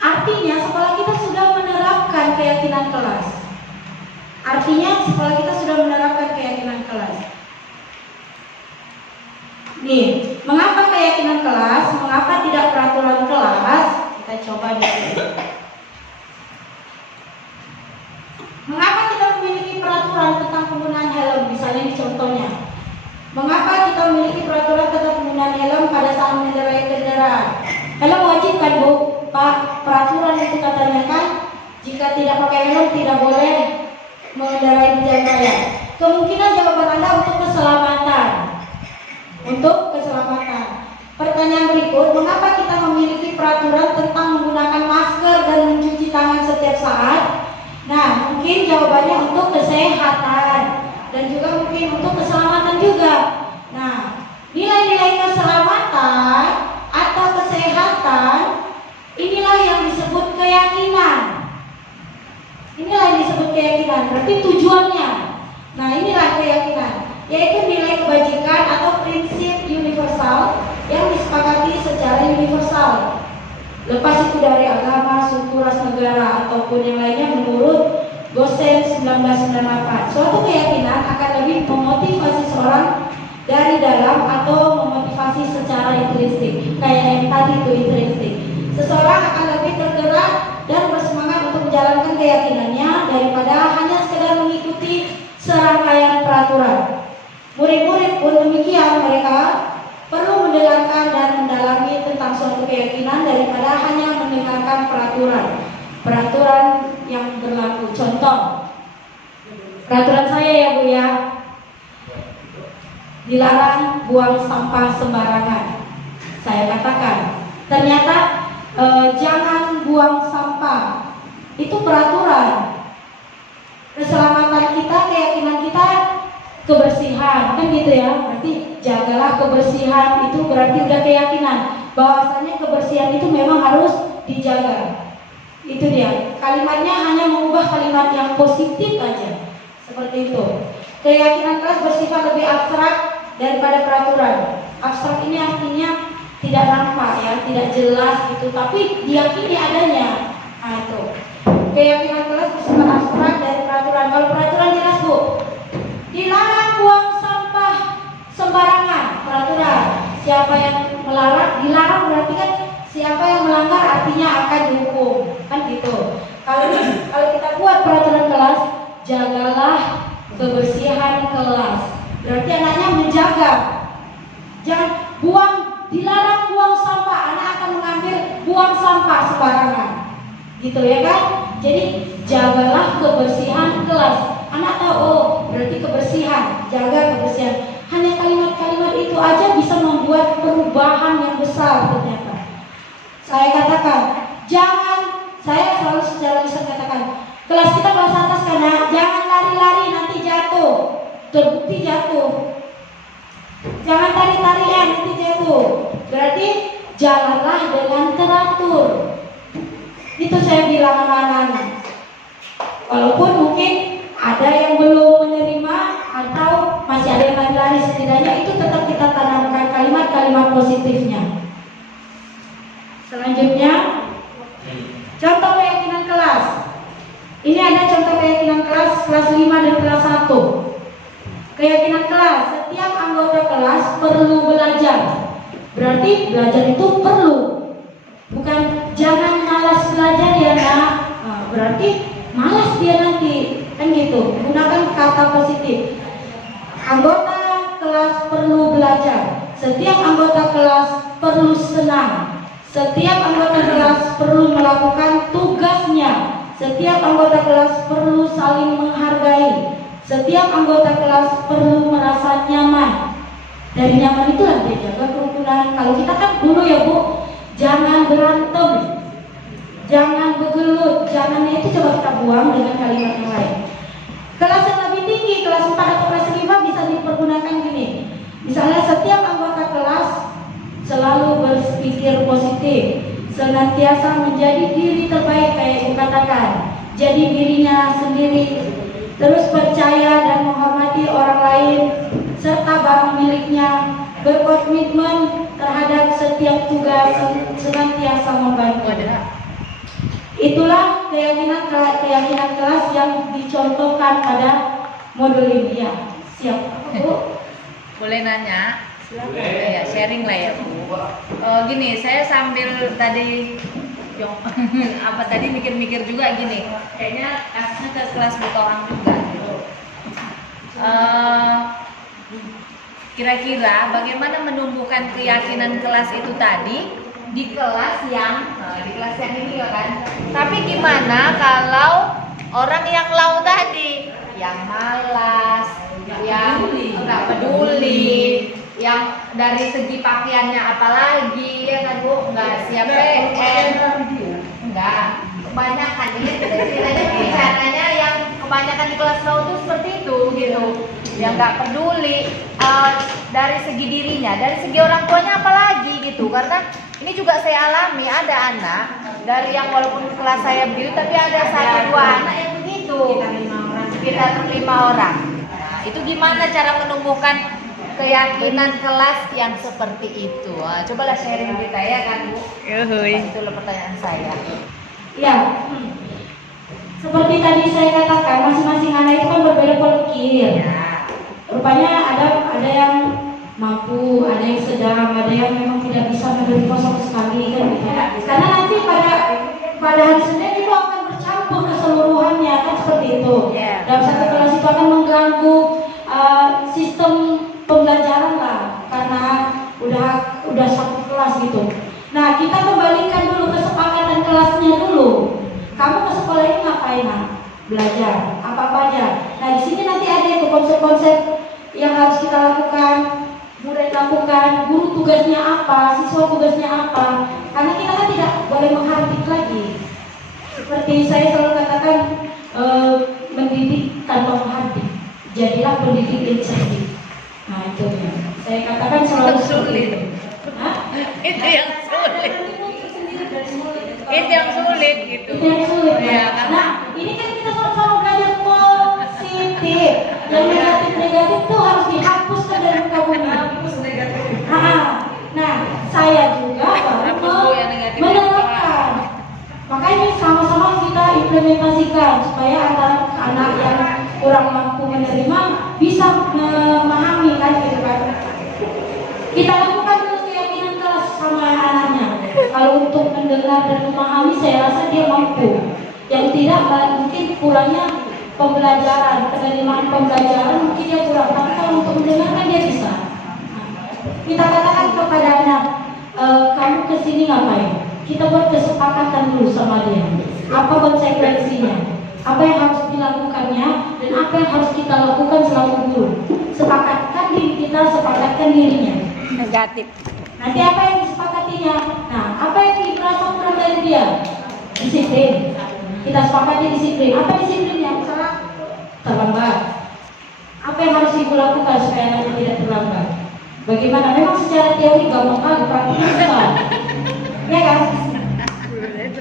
Artinya sekolah kita sudah menerapkan keyakinan kelas. Artinya sekolah kita sudah menerapkan keyakinan kelas. Nih, mengapa keyakinan kelas? Mengapa tidak peraturan kelas? Kita coba dulu. Mengapa kita memiliki peraturan tentang penggunaan helm? Misalnya ini contohnya. Mengapa kita memiliki peraturan tentang penggunaan helm pada saat mengendarai kendaraan? Helm wajib kan Bu? Pak, peraturan itu katanya kan jika tidak pakai helm tidak boleh mengendarai di jalan raya. Kemungkinan jawaban Anda untuk keselamatan. Untuk keselamatan. Pertanyaan berikut, mengapa kita memiliki peraturan tentang menggunakan masker dan mencuci tangan setiap saat? Nah, mungkin jawabannya untuk kesehatan dan juga mungkin untuk keselamatan juga. Nah, nilai-nilai keselamatan atau kesehatan inilah yang disebut keyakinan. Inilah yang disebut keyakinan. Berarti tujuannya. Nah, inilah keyakinan, yaitu nilai kebajikan atau prinsip universal yang disepakati secara universal. Lepas itu dari agama, suku, ras, negara ataupun yang lainnya menurut Gosen 1998. Suatu keyakinan akan lebih memotivasi seorang dari dalam atau memotivasi secara intrinsik. Kayak yang tadi itu intrinsik. Seseorang akan lebih tergerak dan bersemangat untuk menjalankan keyakinannya daripada hanya sekedar mengikuti serangkaian peraturan. Murid-murid pun demikian, mereka perlu mendengarkan dan mendalami tentang suatu keyakinan daripada hanya mendengarkan peraturan yang berlaku. Contoh, peraturan saya ya Bu ya, dilarang buang sampah sembarangan. Saya katakan, ternyata jangan buang sampah, itu peraturan. Keselamatan kita, keyakinan kita, kebersihan, kan gitu ya. Berarti jagalah kebersihan, itu berarti udah keyakinan bahwasanya kebersihan itu memang harus dijaga. Itu dia. Kalimatnya hanya mengubah kalimat yang positif aja. Seperti itu. Keyakinan kelas bersifat lebih abstrak daripada peraturan. Abstrak ini artinya tidak nampak ya, tidak jelas gitu, tapi diyakini adanya. Nah itu. Keyakinan kelas bersifat abstrak dari peraturan. Kalau peraturan jelas Bu, dilarang buang sampah sembarangan, peraturan. Siapa yang melarang, dilarang berarti kan siapa yang melanggar artinya akan dihukum, kan gitu. Kalau kita buat peraturan kelas, jagalah kebersihan kelas. Berarti anaknya menjaga. Jangan dilarang buang sampah, anak akan mengambil buang sampah sembarangan. Gitu ya kan? Jadi jagalah kebersihan kelas. Anak tahu, oh berarti kebersihan, jaga kebersihan. Hanya kalimat-kalimat itu aja bisa membuat perubahan yang besar ternyata. Saya katakan, saya selalu secara lisan katakan, kelas kita kelas atas karena jangan lari-lari nanti jatuh, terbukti jatuh. Jangan tari-tarian nanti jatuh. Berarti jalanlah dengan teratur. Itu saya bilang sama anak-anak. Walaupun mungkin ada yang belum menerima atau masih ada yang lari-lari, setidaknya itu tetap kita tanamkan kalimat-kalimat positifnya. Selanjutnya, contoh keyakinan kelas. Ini ada contoh keyakinan kelas 5 dan kelas 1. Keyakinan kelas, setiap anggota kelas perlu belajar. Berarti belajar itu perlu. Bukan jangan malas belajar ya nak. Nah, berarti malas dia nanti. Kan gitu, gunakan kata positif. Anggota kelas perlu belajar. Setiap anggota kelas perlu senang. Setiap anggota kelas perlu melakukan tugasnya. Setiap anggota kelas perlu saling menghargai. Setiap anggota kelas perlu merasa nyaman. Dari nyaman itulah dia jaga kerukunan. Kalau kita kan dulu ya Bu, jangan berantem, jangan bergelut, jangannya itu coba kita buang dengan kalimat yang lain. Kelas yang lebih tinggi, kelas 4 atau kelas 5 bisa dipergunakan gini. Misalnya setiap anggota kelas selalu berpikir positif, senantiasa menjadi diri terbaik kayak Ibu katakan, jadi dirinya sendiri, terus percaya dan menghormati orang lain serta barang miliknya, berkomitmen terhadap setiap tugas, senantiasa membantu. Itulah keyakinan kelas yang dicontohkan pada modul ini ya. Siap Bu? Boleh nanya? Ya, sharing lah ya Bu. Gini, saya sambil tadi mikir-mikir juga gini. Kayaknya kasnya ke kelas buka orang juga gitu. Kira-kira bagaimana menumbuhkan keyakinan kelas itu tadi di kelas yang ini ya kan. Tapi gimana kalau orang yang lau tadi, yang malas, yang nggak peduli, yang dari segi pakaiannya apalagi ya kan Bu, nggak siap PN, enggak. Kebanyakan ini ceritanya yang kebanyakan di kelas lau itu seperti itu gitu, yang nggak peduli dari segi dirinya, dari segi orang tuanya apalagi gitu. Karena ini juga saya alami, ada anak dari yang walaupun kelas saya begitu, tapi ada 1-2 anak yang begitu, sekitar 5 orang. Nah, itu gimana cara menumbuhkan keyakinan kelas yang seperti itu? Nah, cobalah sharing kita ya kan Bu. Itulah pertanyaan saya. Ya, Seperti tadi saya katakan, masing-masing anak itu kan berbeda pola pikir. Rupanya ada yang mampu, ada yang sedang, ada yang memang tidak bisa menerima sama sekali kan gitu. Karena nanti pada hari Senin itu akan bercampur keseluruhannya kan seperti itu. Dalam satu kelas itu akan mengganggu sistem pembelajaran lah, karena udah satu kelas gitu. Nah, kita kembalikan dulu kesepakatan kelasnya dulu. Kamu ke sekolah ini ngapain, nak? Belajar apa aja. Nah, di sini nanti ada itu konsep-konsep yang harus kita lakukan, murid lakukan, guru tugasnya apa, siswa tugasnya apa. Karena kita kan tidak boleh menghardik lagi. Seperti saya selalu katakan, mendidik tanpa menghardik. Jadilah pendidik yang cerdik. Nah, itu ya. Saya katakan selalu sulit. Itu yang sulit. Itu yang sulit gitu. Itu yang sulit. Ya, Nah, ini kan kita sama-sama belajar positif. Yang negatif-negatif tuh harus dihapuskan dari muka bumi. Nah, saya juga baru menerapkan. Makanya sama-sama kita implementasikan supaya antara anak yang kurang mampu menerima bisa memahami kan gitu kan. Kita lakukan dulu keyakinan kelas sama anaknya. Kalau untuk mendengar dan memahami saya rasa dia mampu. Yang tidak mungkin kurangnya pembelajaran, penerimaan pembelajaran mungkin dia kurang. Tapi kalau untuk mendengarkan dia bisa. Kita katakan kepada anak, kamu kesini ngapain? Kita buat kesepakatan dulu sama dia. Apa konsekuensinya? Apa yang harus dilakukannya dan apa yang harus kita lakukan selaku guru. Sepakatkan diri kita, sepakatkan dirinya. Negatif. Nanti apa yang disepakatinya? Nah, apa yang dirasa kurang dari dia? Disiplin. Kita sepakati disiplin. Apa disiplinnya? Misalnya terlambat. Apa yang harus ibu lakukan supaya anaknya tidak terlambat? Bagaimana? Memang secara teori gampang kali, praktiknya susah. Ya kan?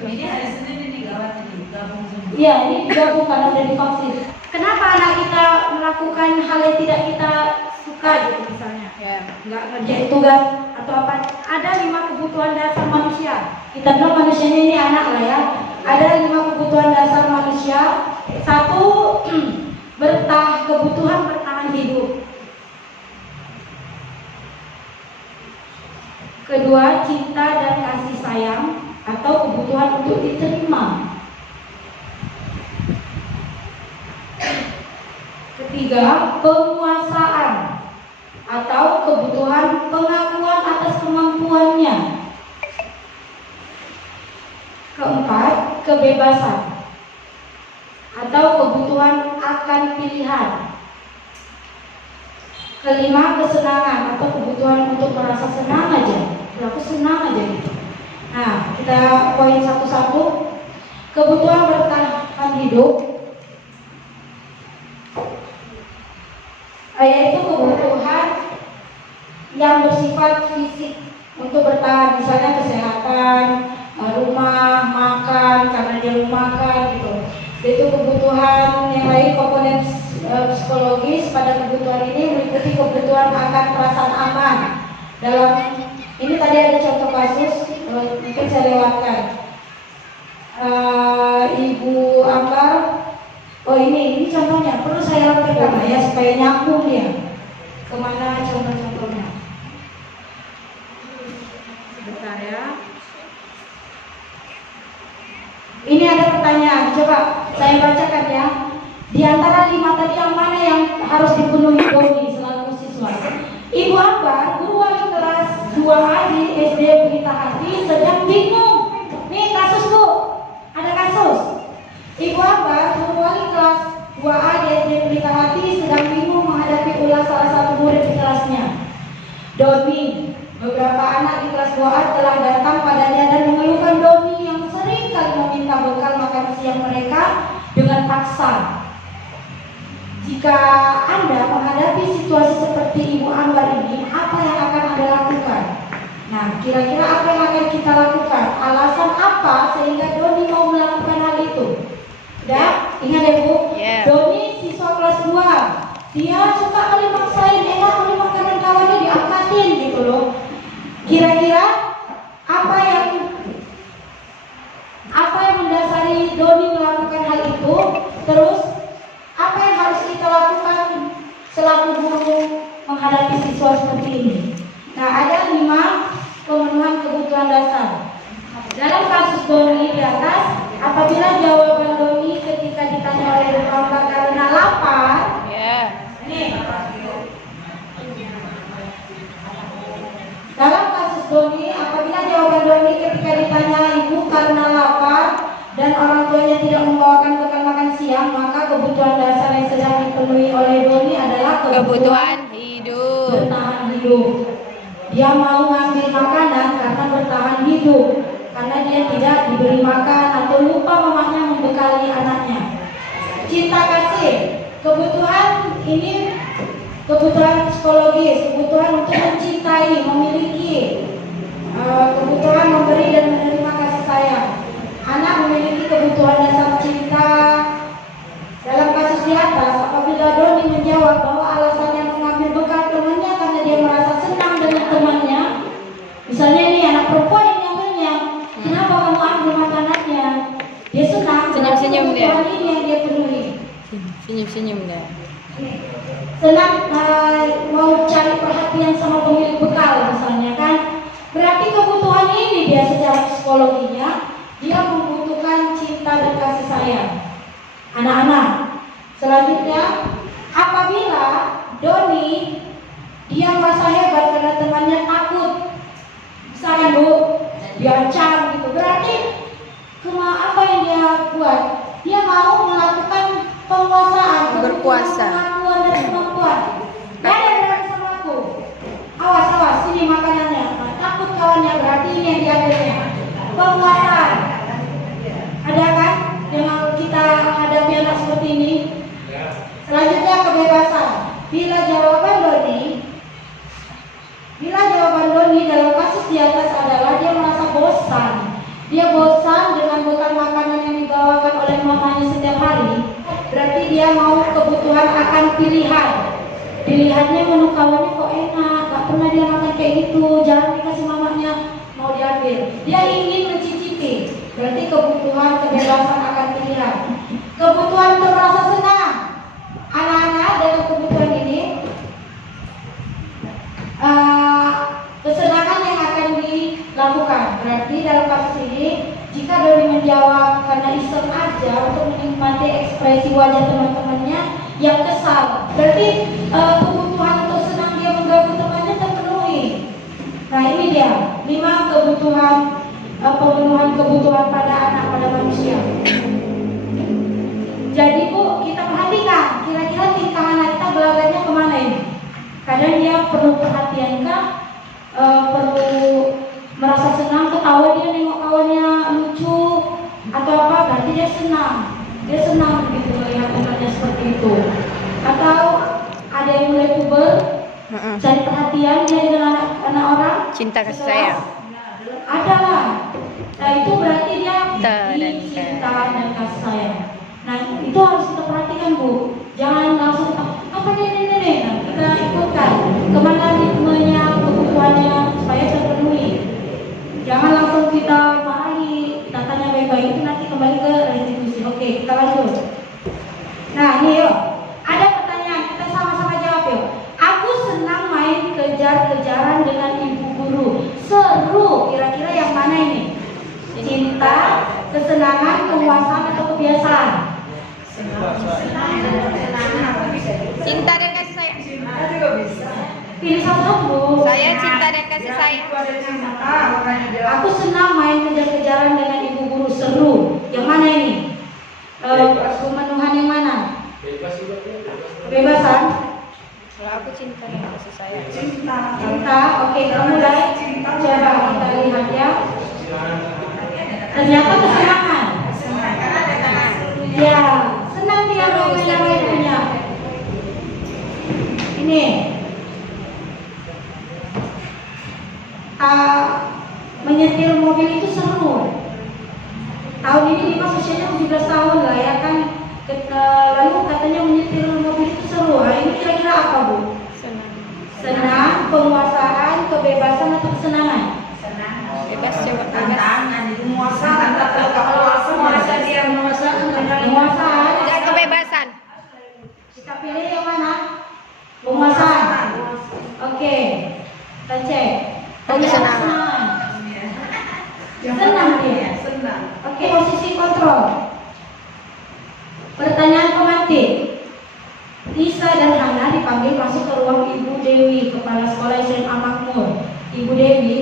Ini hari Senin ini gawat ini, gabung semua. Iya, ini digabung karena udah divaksin. Kenapa anak kita melakukan hal yang tidak kita suka gitu misalnya? Nggak ngerjain tugas atau apa? Ada 5 kebutuhan dasar manusia. Kita bilang manusianya ini anak lah ya. Ada 5 kebutuhan dasar manusia. 1, kebutuhan bertahan hidup. Kedua, cinta dan kasih sayang atau kebutuhan untuk diterima. Ketiga, penguasaan atau kebutuhan pengakuan atas kemampuannya. Keempat, kebebasan atau kebutuhan akan pilihan. Kelima, kesenangan atau kebutuhan untuk merasa senang aja. Aku senang aja gitu. Nah, kita poin satu-satu. Kebutuhan bertahan hidup, yaitu kebutuhan yang bersifat fisik untuk bertahan, misalnya kesehatan, rumah, makan karena dia mau makan gitu. Itu kebutuhan yang lain, komponen psikologis pada kebutuhan ini meliputi kebutuhan akan perasaan aman. Dalam ini tadi ada contoh kasus, mungkin saya lewatkan. Ibu Ambar, oh ini contohnya, perlu saya lakukan ya supaya nyambung dia. Kemana contoh-contohnya? Bentar ya. Ini ada pertanyaan, coba saya bacakan ya. Di antara 5 tadi yang mana yang harus dipenuhi Doni selaku siswa? Ibu Ambar, guru wali kelas 2A di SD Pelita Hati sedang bingung. Nih kasus Bu, ada kasus. Ibu Ambar, guru wali kelas 2A di SD Pelita Hati sedang bingung menghadapi ulah salah satu murid di kelasnya. Doni, beberapa anak di kelas 2A telah datang padanya dan mengeluhkan Doni yang sering kali meminta bekal makan siang mereka dengan paksa. Jika Anda menghadapi situasi seperti Ibu Ambar ini, apa yang akan Anda lakukan? Nah, kira-kira apa yang akan kita lakukan? Alasan apa sehingga Doni mau melakukan hal itu? Ya, ingat ya Bu, Doni siswa kelas 2. Dia suka kali maksain, enak kali makanan kawannya diangkatin gitu loh. Kira-kira apa yang mendasari Doni melakukan hal itu? siswa seperti ini. Nah, ada 5 pemenuhan kebutuhan dasar. Dalam kasus Doni di atas, apabila jawaban Doni ketika ditanya oleh ibu hamba karena lapar, nih. Dalam kasus Doni, apabila jawaban Doni ketika ditanya ibu karena lapar dan orang tuanya tidak membawakan bekal makan siang, maka kebutuhan dasar yang sedang dipenuhi oleh Doni adalah kebutuhan hidup. bertahan hidup. Dia mau ngambil makanan karena bertahan hidup, karena dia tidak diberi makan atau lupa mamanya membekali anaknya. Cinta kasih, kebutuhan ini kebutuhan psikologis, kebutuhan untuk mencintai, memiliki, kebutuhan memberi dan menerima kasih sayang. Anak memiliki kebutuhan dasar cinta. Dalam kasus di atas, apabila Doni menjawab bahwa alasannya mengambil bekal temannya karena dia merasa senang dengan temannya, misalnya ini anak perempuan yang ngambilnya, kenapa kamu ambil makanannya? Dia senang, Senyum-senyum dia. kebutuhan ini yang dia penuhi. Senyum-senyum dah. Senang mau cari perhatian sama pemilik bekal misalnya kan, berarti kebutuhan ini dia secara psikologinya dia membutuhkan cinta dan kasih sayang. Anak-anak, selanjutnya apabila Doni dia merasa hebat karena temannya takut, misalnya Bu diancam gitu, berarti apa yang dia buat? Dia mau melakukan penguasaan, Berkuasa. pengakuan dan kemampuan. Gak ada berani sama aku. Awas, awas, ini makanannya. Nah, takut kawannya, berarti ini yang diambilnya. Penguasaan. Ada kan yang kita hadapi anak seperti ini? Selanjutnya kebebasan. Bila jawaban Doni dalam kasus di atas adalah dia merasa bosan. Dia bosan dengan bekal makanan yang dibawakan oleh mamanya setiap hari. Berarti dia mau kebutuhan akan pilihan. Pilihannya menu kawannya kok enak, gak pernah dia makan kayak gitu, jarang dikasih mamanya, mau diambil. Dia ingin mencicipi. Berarti kebutuhan kebebasan akan pilihan. Kebutuhan untuk merasa senang. Anak-anak dengan kebutuhan ini, kesenangan yang akan dilakukan. Berarti dalam kasus ini, jika Doni menjawab karena iseng aja untuk menikmati ekspresi wajah teman-temannya yang kesal, berarti kebutuhan untuk senang dia mengganggu temannya terpenuhi. Nah ini dia 5 kebutuhan pemenuhan kebutuhan pada anak, pada manusia. Jadi Bu, kita perhatikan kira-kira tingkah anak kita belajarnya kemana ini? Kadang dia perlu perhatian kah? Perlu merasa senang, ketawa dia nengok kawannya lucu atau apa, berarti dia senang gitu melihat temannya seperti itu. Atau ada yang mulai puber, cari perhatian dia dengan anak orang, Cinta kasih sayang. ada lah. Nah itu berarti dia Dan cinta dan kasih sayang. Nah itu harus kita perhatikan Bu, jangan langsung apa nih. Nah, kita ikutkan kemana ritmenya, kebutuhannya supaya terpenuhi. Jangan langsung kita marahi, kita tanya baik-baik, itu nanti kembali ke restitusi. Oke, kita lanjut. Nah ini yuk, ada pertanyaan, kita sama-sama jawab yuk. Aku senang main kejar-kejaran dengan ibu guru. Seru, kira-kira yang mana ini? Cinta, kesenangan, kepuasan atau kebiasaan? Cinta dan kasih sayang. Cinta juga bisa. Pilih satu. Saya cinta dan kasih sayang. Itu ada cinta, makanya dia. Aku senang main kejar-kejaran dengan ibu guru. Seru. Yang mana ini? Pemenuhan yang mana? Kebebasan. Kalau aku cinta dan kasih sayang. Cinta. Oke, kita mulai. Coba kita lihat ya. Ternyata kesenangan. Ya, senang dia main punya. Ini. Menyetir mobil itu seru. Tahun ini Dimas usianya 17 tahun lah ya kan. Lalu katanya menyetir mobil itu seru. Nah, ini kira-kira apa Bu? Senang, penguasaan, kebebasan atau kesenangan? Bebas coba bebas. Penguasaan atau kepuasan dia Penguasaan. Dan kebebasan. Kita pilih yang mana? Penguasaan. Oke.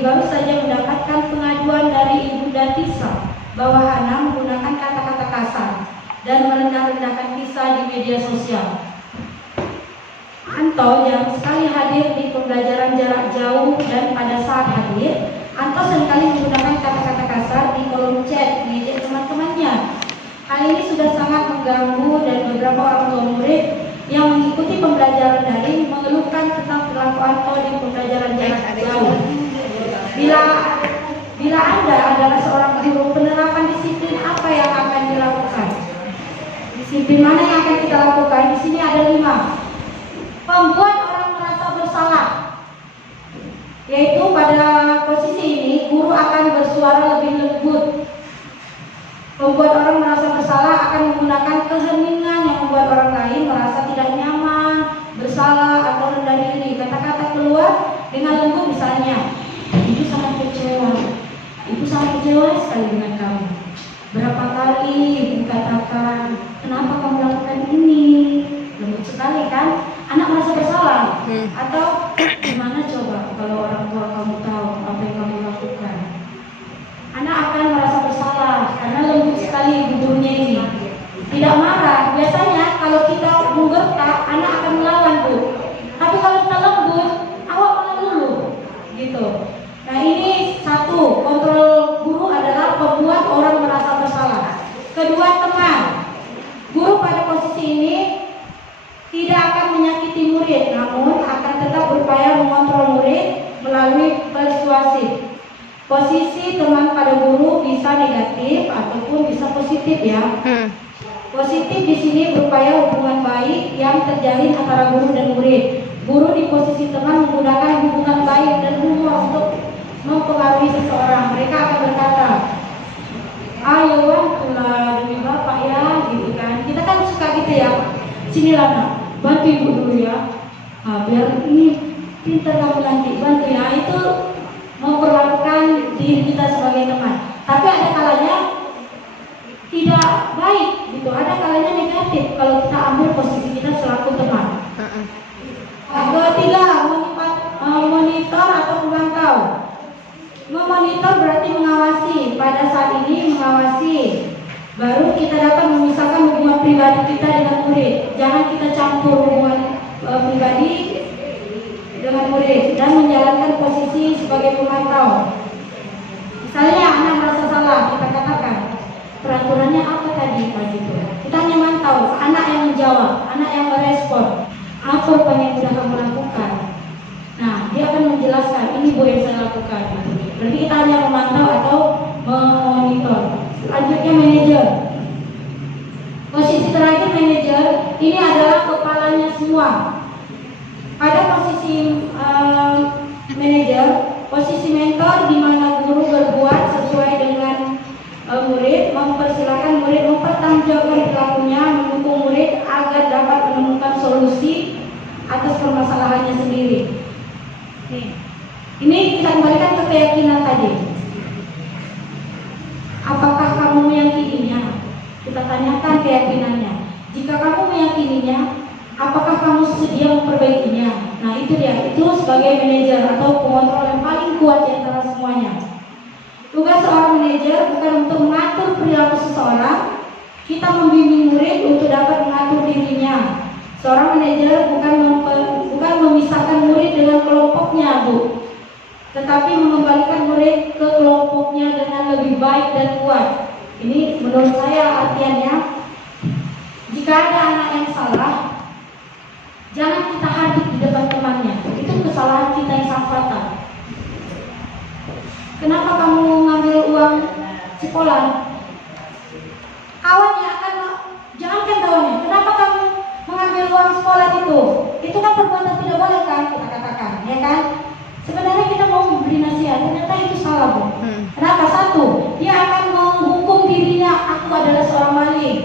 baru saja mendapatkan pengaduan dari Ibunda Tisa bahwa Hana menggunakan kata-kata kasar dan merendah-rendahkan Tisa di media sosial. Anto yang sekali hadir di pembelajaran jarak jauh dan pada saat hadir, Anto seringkali menggunakan kata-kata kasar di kolom chat media teman-temannya. Hal ini sudah sangat mengganggu dan beberapa orang tua murid yang mengikuti pembelajaran daring mengeluhkan tentang perilaku Anto di pembelajaran jarak jauh. Bila Anda adalah seorang guru, penerapan disiplin apa yang akan dilakukan? Disiplin mana yang akan kita lakukan? Di sini ada 5. Membuat orang merasa bersalah, yaitu pada posisi ini guru akan bersuara lebih lembut. Membuat orang merasa bersalah akan menggunakan keheningan yang membuat orang lain merasa tidak nyaman, bersalah atau rendah diri. Kata-kata keluar dengan lembut, misalnya, ibu sangat kecewa, ibu sangat kecewa sekali dengan kamu. Berapa kali ibu katakan, kenapa kamu lakukan ini? Lembut sekali kan? Anak merasa bersalah. Atau gimana coba kalau orang tua kamu tahu apa yang kamu lakukan? Anak akan merasa bersalah karena lembut sekali gurunya ini. Tidak marah. Biasanya kalau kita menggertak, anak akan melawan, Bu. Tapi kalau kita lembut, awak malah dulu, gitu. Nah, ini satu, kontrol guru adalah membuat orang merasa bersalah. Kedua, teman. Guru pada posisi ini tidak akan menyakiti murid, namun akan tetap berupaya mengontrol murid melalui persuasif. Posisi teman pada guru bisa negatif ataupun bisa positif ya. Positif di sini berupaya hubungan baik yang terjalin antara guru dan murid. Guru di posisi teman menggunakan hubungan baik dan humor untuk mempengaruhi seseorang. Mereka akan berkata, ayo itulah demi bapak ya, gitu kan. Kita kan suka gitu ya. Sinilah nak, bantu ibu dulu ya. Nah, biar ini pintar kamu nanti, bantu ya. Itu memperlakukan diri kita sebagai teman. Tapi ada kalanya tidak baik gitu, ada kalanya negatif kalau kita ambil posisi kita selaku teman. Ketiga, monitor atau memantau. Memonitor berarti mengawasi. Pada saat ini mengawasi, baru kita dapat memisahkan hubungan pribadi kita dengan murid. Jangan kita campur hubungan pribadi dengan murid dan menjalankan posisi sebagai pemantau. Misalnya anak merasa salah, kita katakan peraturannya apa tadi Pak Gitu. Kita hanya mantau, anak yang menjawab, anak yang merespon. Apa yang sudah kamu lakukan? Nah, dia akan menjelaskan, ini Bu yang saya lakukan. Berarti kita hanya memantau atau memonitor. Selanjutnya manajer. Posisi terakhir manajer, ini adalah kepalanya semua. Pada posisi manajer, posisi mentor di mana guru berbuat sesuai dengan murid, mempersilahkan murid mempertanggungjawabkan perilakunya, mendukung murid agar dapat menemukan solusi atas permasalahannya sendiri. Ini kita kembalikan ke keyakinan tadi. Apakah kamu meyakininya? Kita tanyakan keyakinannya. Jika kamu meyakininya, apakah kamu sedia memperbaikinya? Nah itu dia, itu sebagai manajer atau pengontrol yang paling kuat di antara semuanya. Tugas seorang manajer bukan untuk mengatur perilaku seseorang, kita membimbing murid untuk dapat mengatur dirinya. Seorang manajer bukan memisahkan murid dengan kelompoknya, Bu, tetapi mengembalikan murid ke kelompoknya dengan lebih baik dan kuat. Ini menurut saya artiannya, jika ada anak yang salah, jangan kita hadir di depan temannya. Itu kesalahan kita yang sangat fatal. Kenapa kamu ngambil uang sekolah? Kawannya akan, jangankan kawannya, kenapa kamu mengambil uang sekolah itu? Itu kan perbuatan tidak boleh kan, kita katakan, ya kan? Sebenarnya kita mau memberi nasihat, ternyata itu salah, Bu. Kenapa? Satu, dia akan menghukum dirinya, aku adalah seorang maling.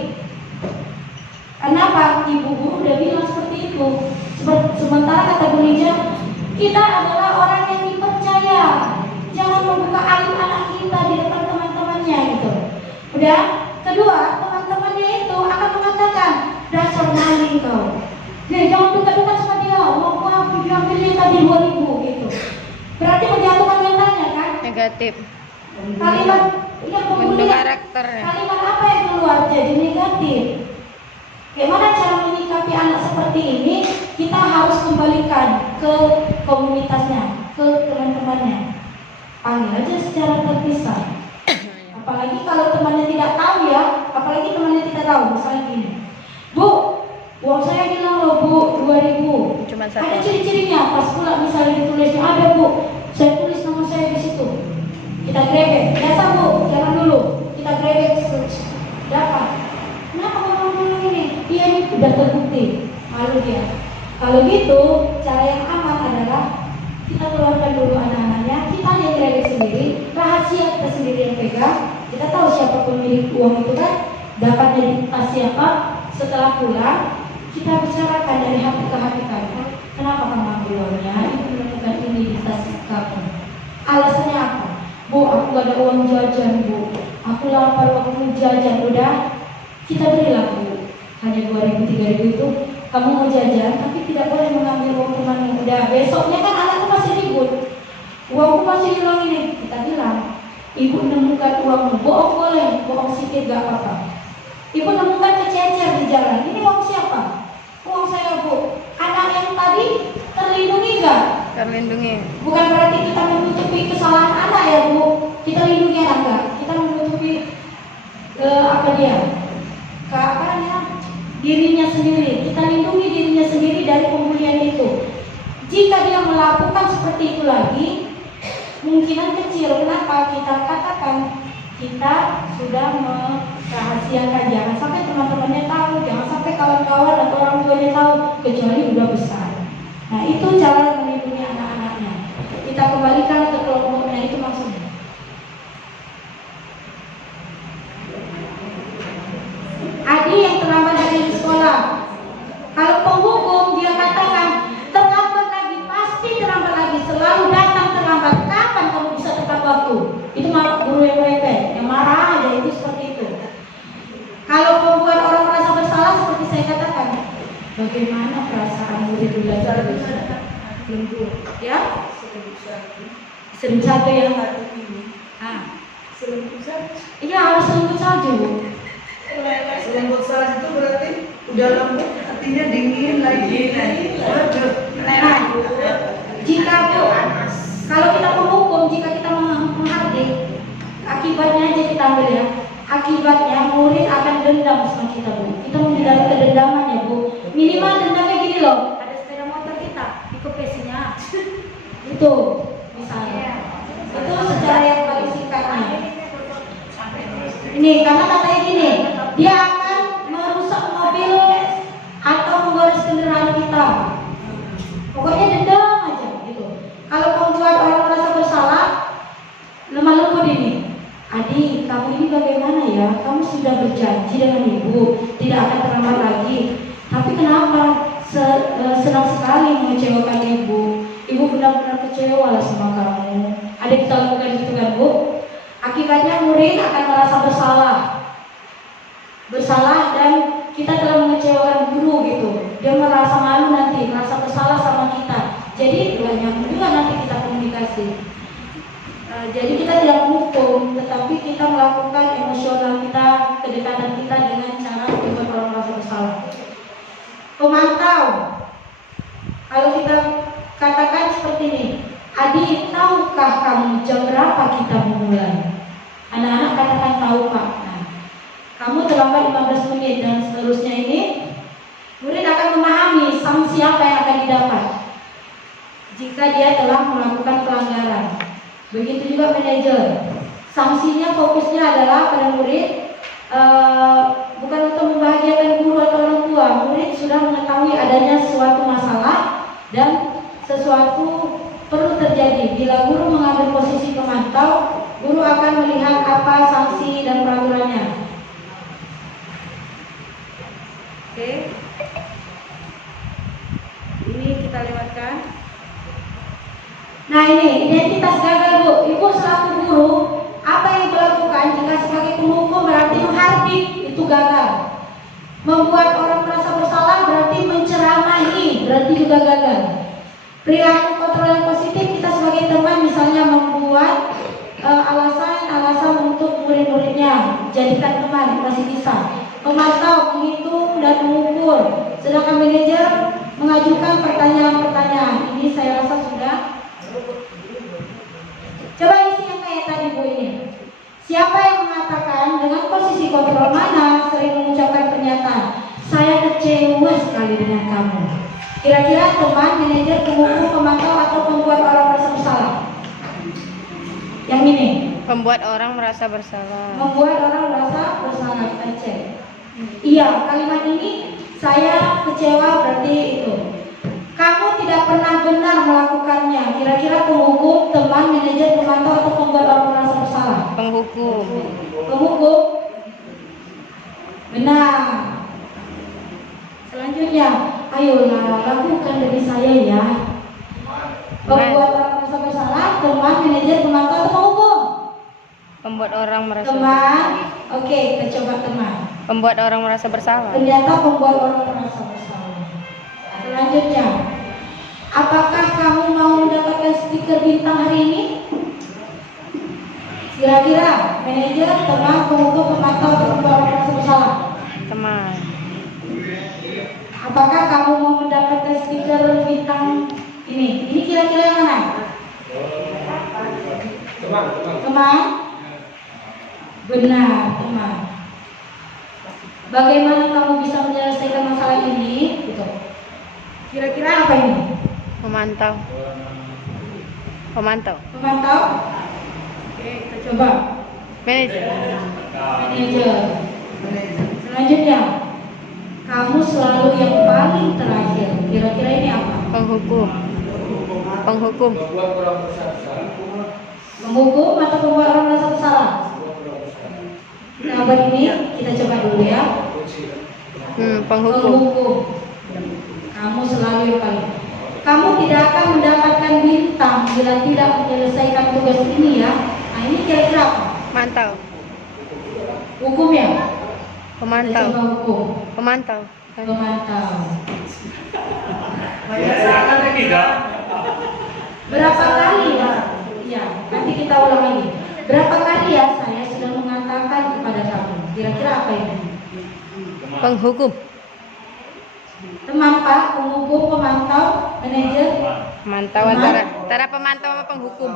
Kenapa? Ibu guru udah bilang seperti itu. Sementara kata Bu Lija, kita adalah orang yang dipercaya. Jangan membuka aib anak kita di depan teman-temannya gitu. Udah. Kedua, teman-temannya itu akan mengatakan, dasar maling kau. Nih, jangan dekat-dekat sama dia. Uang aku diambilnya tadi 2.000 gitu. Berarti menjatuhkan mentalnya kan? negatif. Kalimat yang Bentuk kemudian karakter. kalimat apa yang keluar jadi negatif? Bagaimana cara menyikapi anak seperti ini? Kita harus kembalikan ke komunitasnya, ke teman-temannya. Panggil aja secara terpisah. Apalagi kalau temannya tidak tahu ya, apalagi temannya tidak tahu. Misalnya gini, Bu, uang saya hilang loh Bu, 2.000. Cuma Ada satu. ciri-cirinya, pas pula misalnya ditulisnya ada Bu, saya tulis nama saya di situ. Kita grebek, biasa Bu, jangan dulu. Kita grebek dapat. Kenapa ngomong dulu ini? Iya ini udah terbukti, malu dia. Kalau gitu, cara yang aman adalah kita keluarkan dulu anak-anaknya, kita yang grebek sendiri, rahasia kita sendiri yang pegang. Kita tahu siapa pemilik uang itu kan, dapatnya di tas siapa. Setelah pulang, kita bicarakan dari hati ke hati kamu. Kenapa kamu ambil uangnya? Ibu menemukan ini di tas kamu. Alasannya apa? Bu, aku gak ada uang jajan Bu. Aku lapar waktu jajan. Udah, kita berilah Bu. Hanya 2.000, 3.000 itu kamu mau jajan, tapi tidak boleh mengambil uang temanmu. Udah, besoknya kan anakku masih ribut. Uangku masih hilang ini. Kita bilang, Ibu menemukan uangmu. Bohong boleh, bohong sedikit gak apa-apa. Ibu nemukan kececer di jalan. Ini uang siapa? Uang saya Bu. Anak yang tadi terlindungi nggak? Terlindungi. Bukan berarti kita menutupi kesalahan anak ya Bu. Kita lindungi anak nggak? Kita menutupi apa dia? Dirinya sendiri. Kita lindungi dirinya sendiri dari pembulian itu. Jika dia melakukan seperti itu lagi, kemungkinan kecil. Kenapa? Kita katakan kita sudah merahasiakan, jangan sampai teman-temannya tahu, jangan sampai kawan-kawan atau orang tuanya tahu, kecuali udah besar. Nah itu cara melindungi anak-anaknya. Kita kembalikan ke kelompoknya, itu maksudnya. Adik yang terlambat dari sekolah, kalau penghukum dia katakan terlambat lagi, pasti terlambat lagi, selalu datang terlambat. Kapan kamu bisa tepat waktu? Itu malah guru yang merepek, yang marah aja, itu seperti itu. Kalau membuat orang merasa bersalah seperti saya katakan, bagaimana perasaan murid belajar lembut, ya? Selembut saja ya. Selembut saja. Iya harus lembut saja Bu. Selembut saja itu berarti udah lembut, artinya dingin lagi. Waduh. Jika Bu, kalau kita menghukum, jika kita menghardik, akibatnya aja kita ambil ya. Akibatnya murid akan dendam sama kita Bu. Kita menghindari kedendaman ya Bu. Minimal dendamnya gini loh. Ada sepeda motor kita, dikepesinya. Itu misalnya. Itu secara yang paling singkatnya. Ini karena katanya gini, dia akan merusak mobil atau menggores kendaraan kita. Pokoknya dendam aja gitu. Kalau membuat orang merasa bersalah, lemah lembut ini. Adik, kamu ini bagaimana ya? Kamu sudah berjanji dengan ibu tidak akan terlambat lagi. Tapi kenapa senang sekali mengecewakan ibu? Ibu benar-benar kecewa lah sama kamu. Ada kita lakukan gitu kan Bu? Akibatnya murid akan merasa bersalah dan kita telah mengecewakan guru gitu. Dia merasa malu nanti, merasa bersalah sama kita. Jadi banyak juga nanti kita komunikasi. Jadi kita tidak menghukum, tetapi kita melakukan emosional kita, kedekatan kita dengan cara membuat orang merasa bersalah. Pemantau. Kalau kita katakan seperti ini, Adik, tahukah kamu jam berapa kita memulai? Anak-anak katakan tahu Pak. Nah, kamu terlambat 15 menit dan seterusnya ini, murid akan memahami sanksi apa yang akan didapat jika dia telah melakukan pelanggaran. Begitu juga manajer. Sanksinya fokusnya adalah pada murid, bukan untuk membahagiakan guru atau orang tua. Murid sudah mengetahui adanya suatu masalah dan sesuatu perlu terjadi. Bila guru mengambil posisi pemantau, guru akan melihat apa sanksi dan peraturannya. Oke. Ini kita lewatkan. Nah ini identitas gagal Bu. Ibu selaku guru, apa yang dilakukan jika sebagai penghukum berarti menghardik, itu gagal. Membuat orang merasa bersalah berarti menceramahi, berarti juga gagal. Perilaku kontrol yang positif, kita sebagai teman misalnya membuat alasan untuk murid-muridnya jadikan teman masih bisa. Memantau, menghitung dan mengukur. Sedangkan manajer mengajukan pertanyaan-pertanyaan. Ini saya rasa sudah. Coba isi yang kayak tadi Bu ini. Siapa yang mengatakan dengan posisi kontrol mana sering mengucapkan pernyataan saya kecewa sekali dengan kamu. Kira-kira teman, manajer, pengukur, pemantau atau pembuat orang merasa bersalah? Yang ini. Membuat orang merasa bersalah. Membuat orang merasa bersalah. Kita cek. Iya, kalimat ini saya kecewa berarti itu. Kamu tidak pernah benar melakukannya. Kira-kira penghukum, teman, manajer, pemantau atau pembuat orang merasa bersalah? Penghukum. Penghukum. Benar. Selanjutnya, ayolah lakukan dari saya ya. Pembuat orang merasa bersalah, teman, manajer, pemantau atau penghukum? Membuat orang merasa Teman. Oke, kita coba teman. Membuat orang merasa bersalah. Ternyata membuat orang merasa bersalah. Selanjutnya, apakah kamu mau mendapatkan stiker bintang hari ini? Kira-kira manajer, teman, penghukum, pemantau atau membuat orang merasa bersalah? Teman. Apakah kamu mau mendapatkan stiker bintang ini? Ini kira-kira yang mana? Teman? Benar, teman. Bagaimana kamu bisa menyelesaikan masalah ini? Gitu. Kira-kira apa ini? Memantau. Pemantau. Pemantau? Oke, kita coba. Manajer. Manajer. Selanjutnya, kamu selalu yang paling terakhir. Kira-kira ini apa? Penghukum. Penghukum. Menghukum atau membuat orang merasa bersalah? Jawaban ini kita coba dulu ya. Penghukum. Penghukum. Kamu selalu yang paling. Kamu tidak akan mendapatkan bintang bila tidak menyelesaikan tugas ini ya. Nah ini kira-kira apa? Mantau. Hukum ya? Pemantau. Kita coba hukum. Pemantau. Pemantau. tidak. Berapa kali ya? Ya, nanti kita ulang lagi. Berapa kali ya saya sudah mengatakan kepada kamu? Kira-kira apa ini? Penghukum. Teman Pak, penghukum, pemantau, manajer. Pemantau antara pemantau sama penghukum.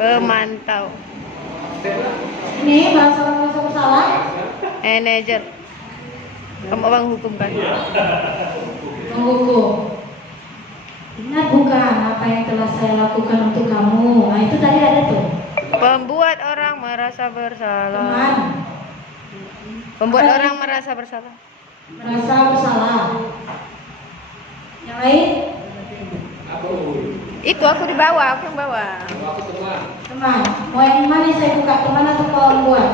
Pemantau. Ini merasa bersalah? Manajer. Penghukum kan? Penghukum. Ingat bukan apa yang telah saya lakukan untuk kamu? Nah itu tadi ada tuh. Pembuat orang merasa bersalah. Teman. Pembuat Apa orang yang- merasa bersalah. Merasa bersalah. Yang lain? Itu aku di bawah, aku yang bawah. Teman. Mau yang mana saya buka? Teman atau pembuat?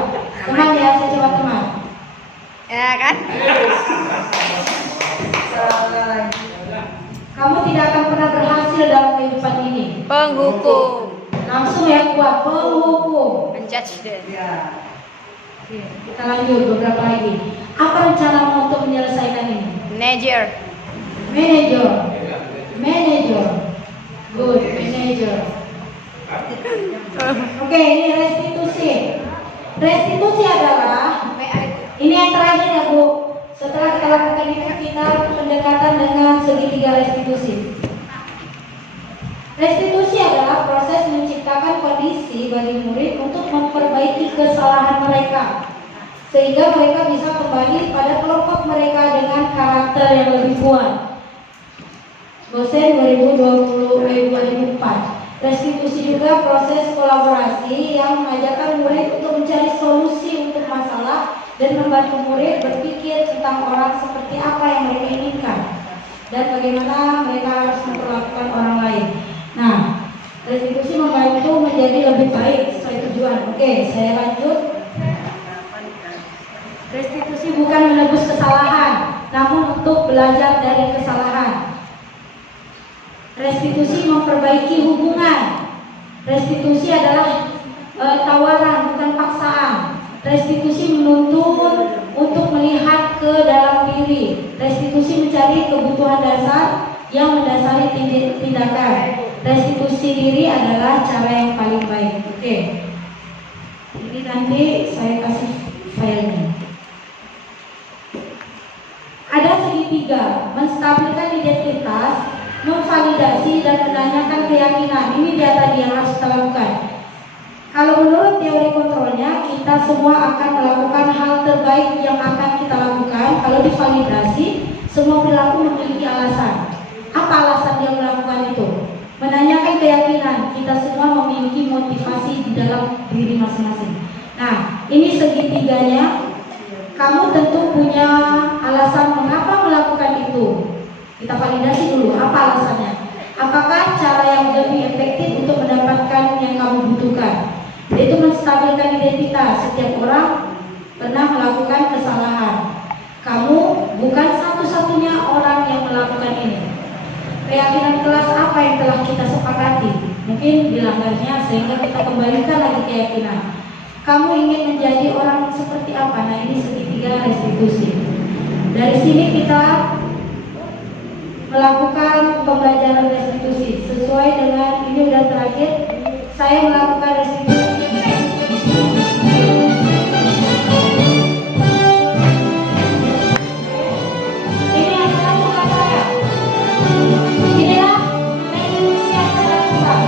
Teman ya, saya coba teman. Ya kan? Kamu tidak akan pernah berhasil dalam kehidupan ini. Penghukum. Langsung ya kuat, penghukum. Menjudge deh. Oke, kita lanjut beberapa lagi. Apa rencanamu untuk menyelesaikan ini? Manager. Manager. Manager. Good, manager. Oke, ini restitusi. Restitusi adalah ini yang terakhir ya Bu. Setelah kita lakukan ini kita pendekatan dengan segitiga restitusi. Restitusi adalah proses menciptakan kondisi bagi murid untuk memperbaiki kesalahan mereka sehingga mereka bisa kembali pada kelompok mereka dengan karakter yang lebih kuat. Dosen 2004. Restitusi juga proses kolaborasi yang mengajarkan murid untuk mencari solusi untuk masalah dan membantu murid berpikir tentang orang seperti apa yang mereka inginkan dan bagaimana mereka harus memperlakukan orang lain. Nah, restitusi membantu menjadi lebih baik sesuai tujuan. Oke, saya lanjut. Restitusi bukan menebus kesalahan, namun untuk belajar dari kesalahan. Restitusi memperbaiki hubungan. Restitusi adalah tawaran, bukan paksaan. Restitusi menuntun untuk melihat ke dalam diri. Restitusi mencari kebutuhan dasar yang mendasari tindakan. Restitusi diri adalah cara yang paling baik. Oke. Ini nanti saya kasih filenya. Ada segitiga, menstabilkan identitas, memvalidasi dan menanyakan keyakinan. Ini dia tadi yang harus kita lakukan. Kalau menurut teori kontrolnya, kita semua akan melakukan hal terbaik yang akan kita lakukan. Kalau divalidasi, semua perilaku memiliki alasan. Apa alasan dia melakukan itu? Menanyakan keyakinan. Kita semua memiliki motivasi di dalam diri masing-masing. Nah, ini segitiganya. Kamu tentu punya alasan mengapa melakukan itu. Kita validasi dulu, apa alasannya? Apakah cara yang lebih efektif untuk mendapatkan yang kamu butuhkan? Itu menstabilkan identitas. Setiap orang pernah melakukan kesalahan. Kamu bukan satu-satunya orang yang melakukan ini. Keyakinan kelas apa yang telah kita sepakati? Mungkin dilanggarnya sehingga kita kembalikan lagi keyakinan. Kamu ingin menjadi orang seperti apa? Nah, ini segitiga restitusi. Dari sini kita melakukan pembelajaran restitusi sesuai dengan ini udah terakhir. Saya melakukan restitusi. Ini adalah tugas saya. Inilah restitusi yang saya lakukan.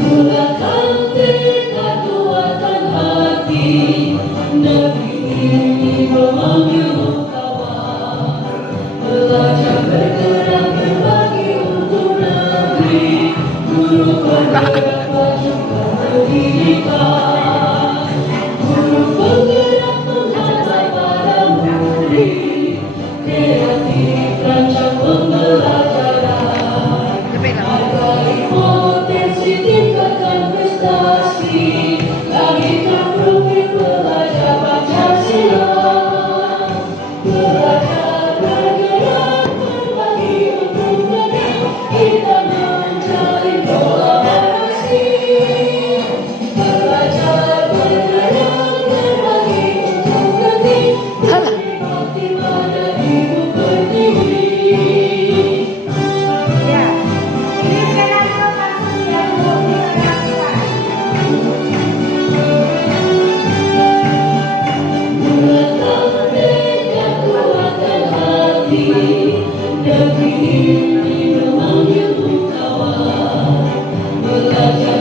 Gunakan tekad kuatkan hati, negeri ini memanggil kawan. Belajar bergerak berbagi untuk negeri, guru bergerak majukan pendidikan, guru bergerak menghantar pada murid, kreatif rancang pembelajaran, hargai potensi tingkatkan prestasi, lahirkan profil pelajar Pancasila. Belajar bergerak berbagi untuk negeri, kita mencari kolaborasi. Belajar bergerak berbagi untuk negeri, berbakti pada ibu pertiwi. Ya, ini skenario kasus yang belum dilakukan. Gunakan tekad kuatkan hati, negeri ini memanggilmu kawan. Belajar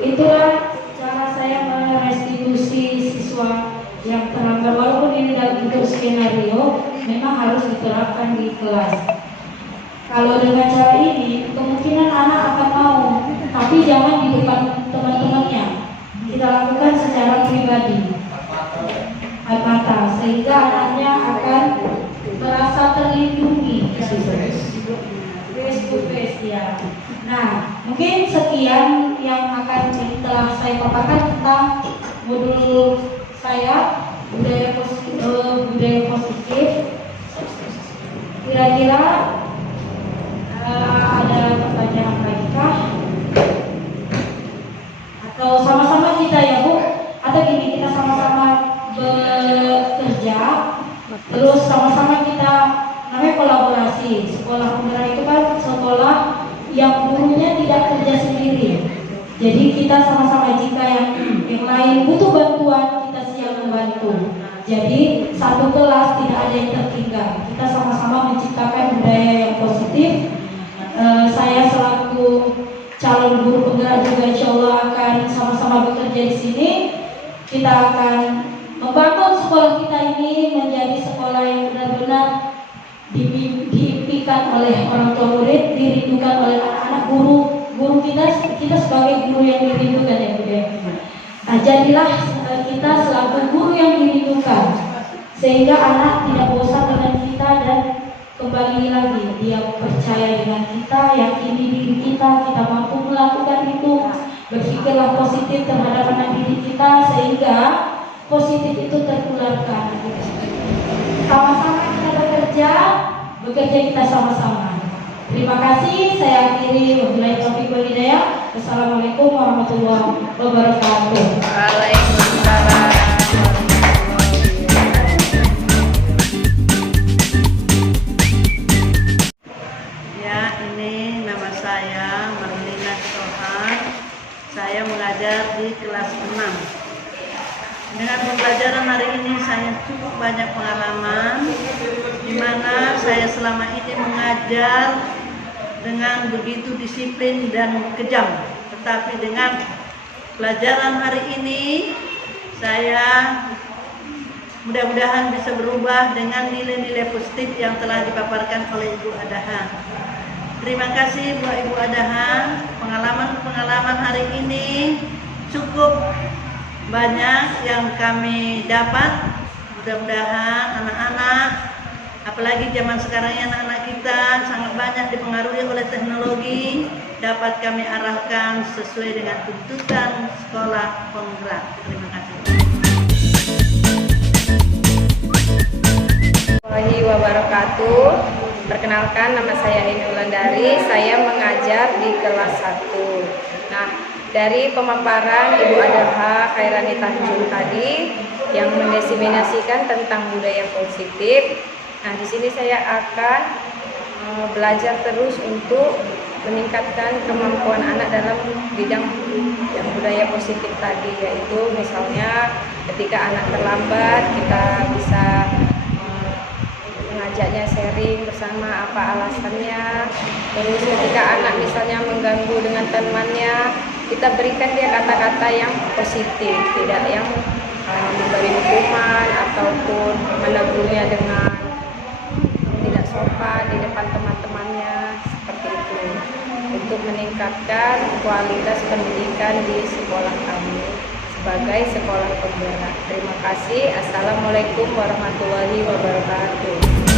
itulah cara saya merestitusi siswa yang terlambat. Walaupun ini dalam bentuk skenario, memang harus diterapkan di kelas. Kalau dengan cara ini, kemungkinan anak akan mau, tapi jangan di depan teman-temannya. Kita lakukan secara pribadi, empat mata, sehingga anaknya akan merasa terlindungi. Face to face ya. Nah, mungkin sekian yang akan telah saya paparkan tentang modul saya budaya positif. Kira-kira ada pertanyaan lagi kah? Atau sama-sama kita ya Bu? Atau gini, kita sama-sama bekerja, terus sama-sama kita namanya kolaborasi. Sekolah penggerak itu kan sekolah yang gurunya tidak kerja sendiri. Jadi kita sama-sama, jika yang lain butuh bantuan, kita siap membantu. Jadi satu kelas tidak ada yang tertinggal. Kita sama-sama menciptakan budaya yang positif. Saya selaku calon guru penggerak juga insya Allah akan sama-sama bekerja di sini. Kita akan membangun sekolah kita ini menjadi sekolah yang benar-benar diimpikan oleh orang tua murid, dirindukan oleh anak-anak, guru kita sebagai guru yang dirindukan ya Bu ya. Nah, jadilah kita selaku guru yang dirindukan, sehingga anak tidak bosan dengan kita dan kembali lagi dia percaya dengan kita, yakini diri kita mampu melakukan itu. Berpikirlah positif terhadap anak didik kita sehingga positif itu tertularkan. Sama-sama kita bekerja kita sama-sama. Terima kasih, saya akhiri. Wabillahi taufiq wal hidayah. Wassalamualaikum warahmatullahi wabarakatuh. Waalaikumsalam. Ya, ini nama saya Marlina Sohan. Saya mengajar di kelas 6. Dengan pembelajaran hari ini saya cukup banyak pengalaman, di mana saya selama ini mengajar dengan begitu disiplin dan kejam. Tetapi dengan pelajaran hari ini, saya mudah-mudahan bisa berubah dengan nilai-nilai positif yang telah dipaparkan oleh Ibu Adahan. Terima kasih buat Ibu Adahan. Pengalaman hari ini cukup banyak yang kami dapat. Mudah-mudahan anak-anak, apalagi zaman sekarang ini anak-anak kita sangat banyak dipengaruhi oleh teknologi, dapat kami arahkan sesuai dengan tuntutan sekolah penggerak. Terima kasih. Warahmatullahi wabarakatuh. Perkenalkan, nama saya Eni Wulandari. Saya mengajar di kelas 1. Nah, dari pemaparan Ibu Adaha Khairani Tanjung tadi yang mendiseminasikan tentang budaya positif. Nah, di sini saya akan belajar terus untuk meningkatkan kemampuan anak dalam bidang yang budaya positif tadi, yaitu misalnya ketika anak terlambat kita bisa mengajaknya sharing bersama apa alasannya. Terus ketika anak misalnya mengganggu dengan temannya, kita berikan dia kata-kata yang positif, tidak yang memberi hukuman ataupun menegurnya dengan tidak sopan di depan teman-temannya, seperti itu, untuk meningkatkan kualitas pendidikan di sekolah kami sebagai sekolah penggerak. Terima kasih. Assalamualaikum warahmatullahi wabarakatuh.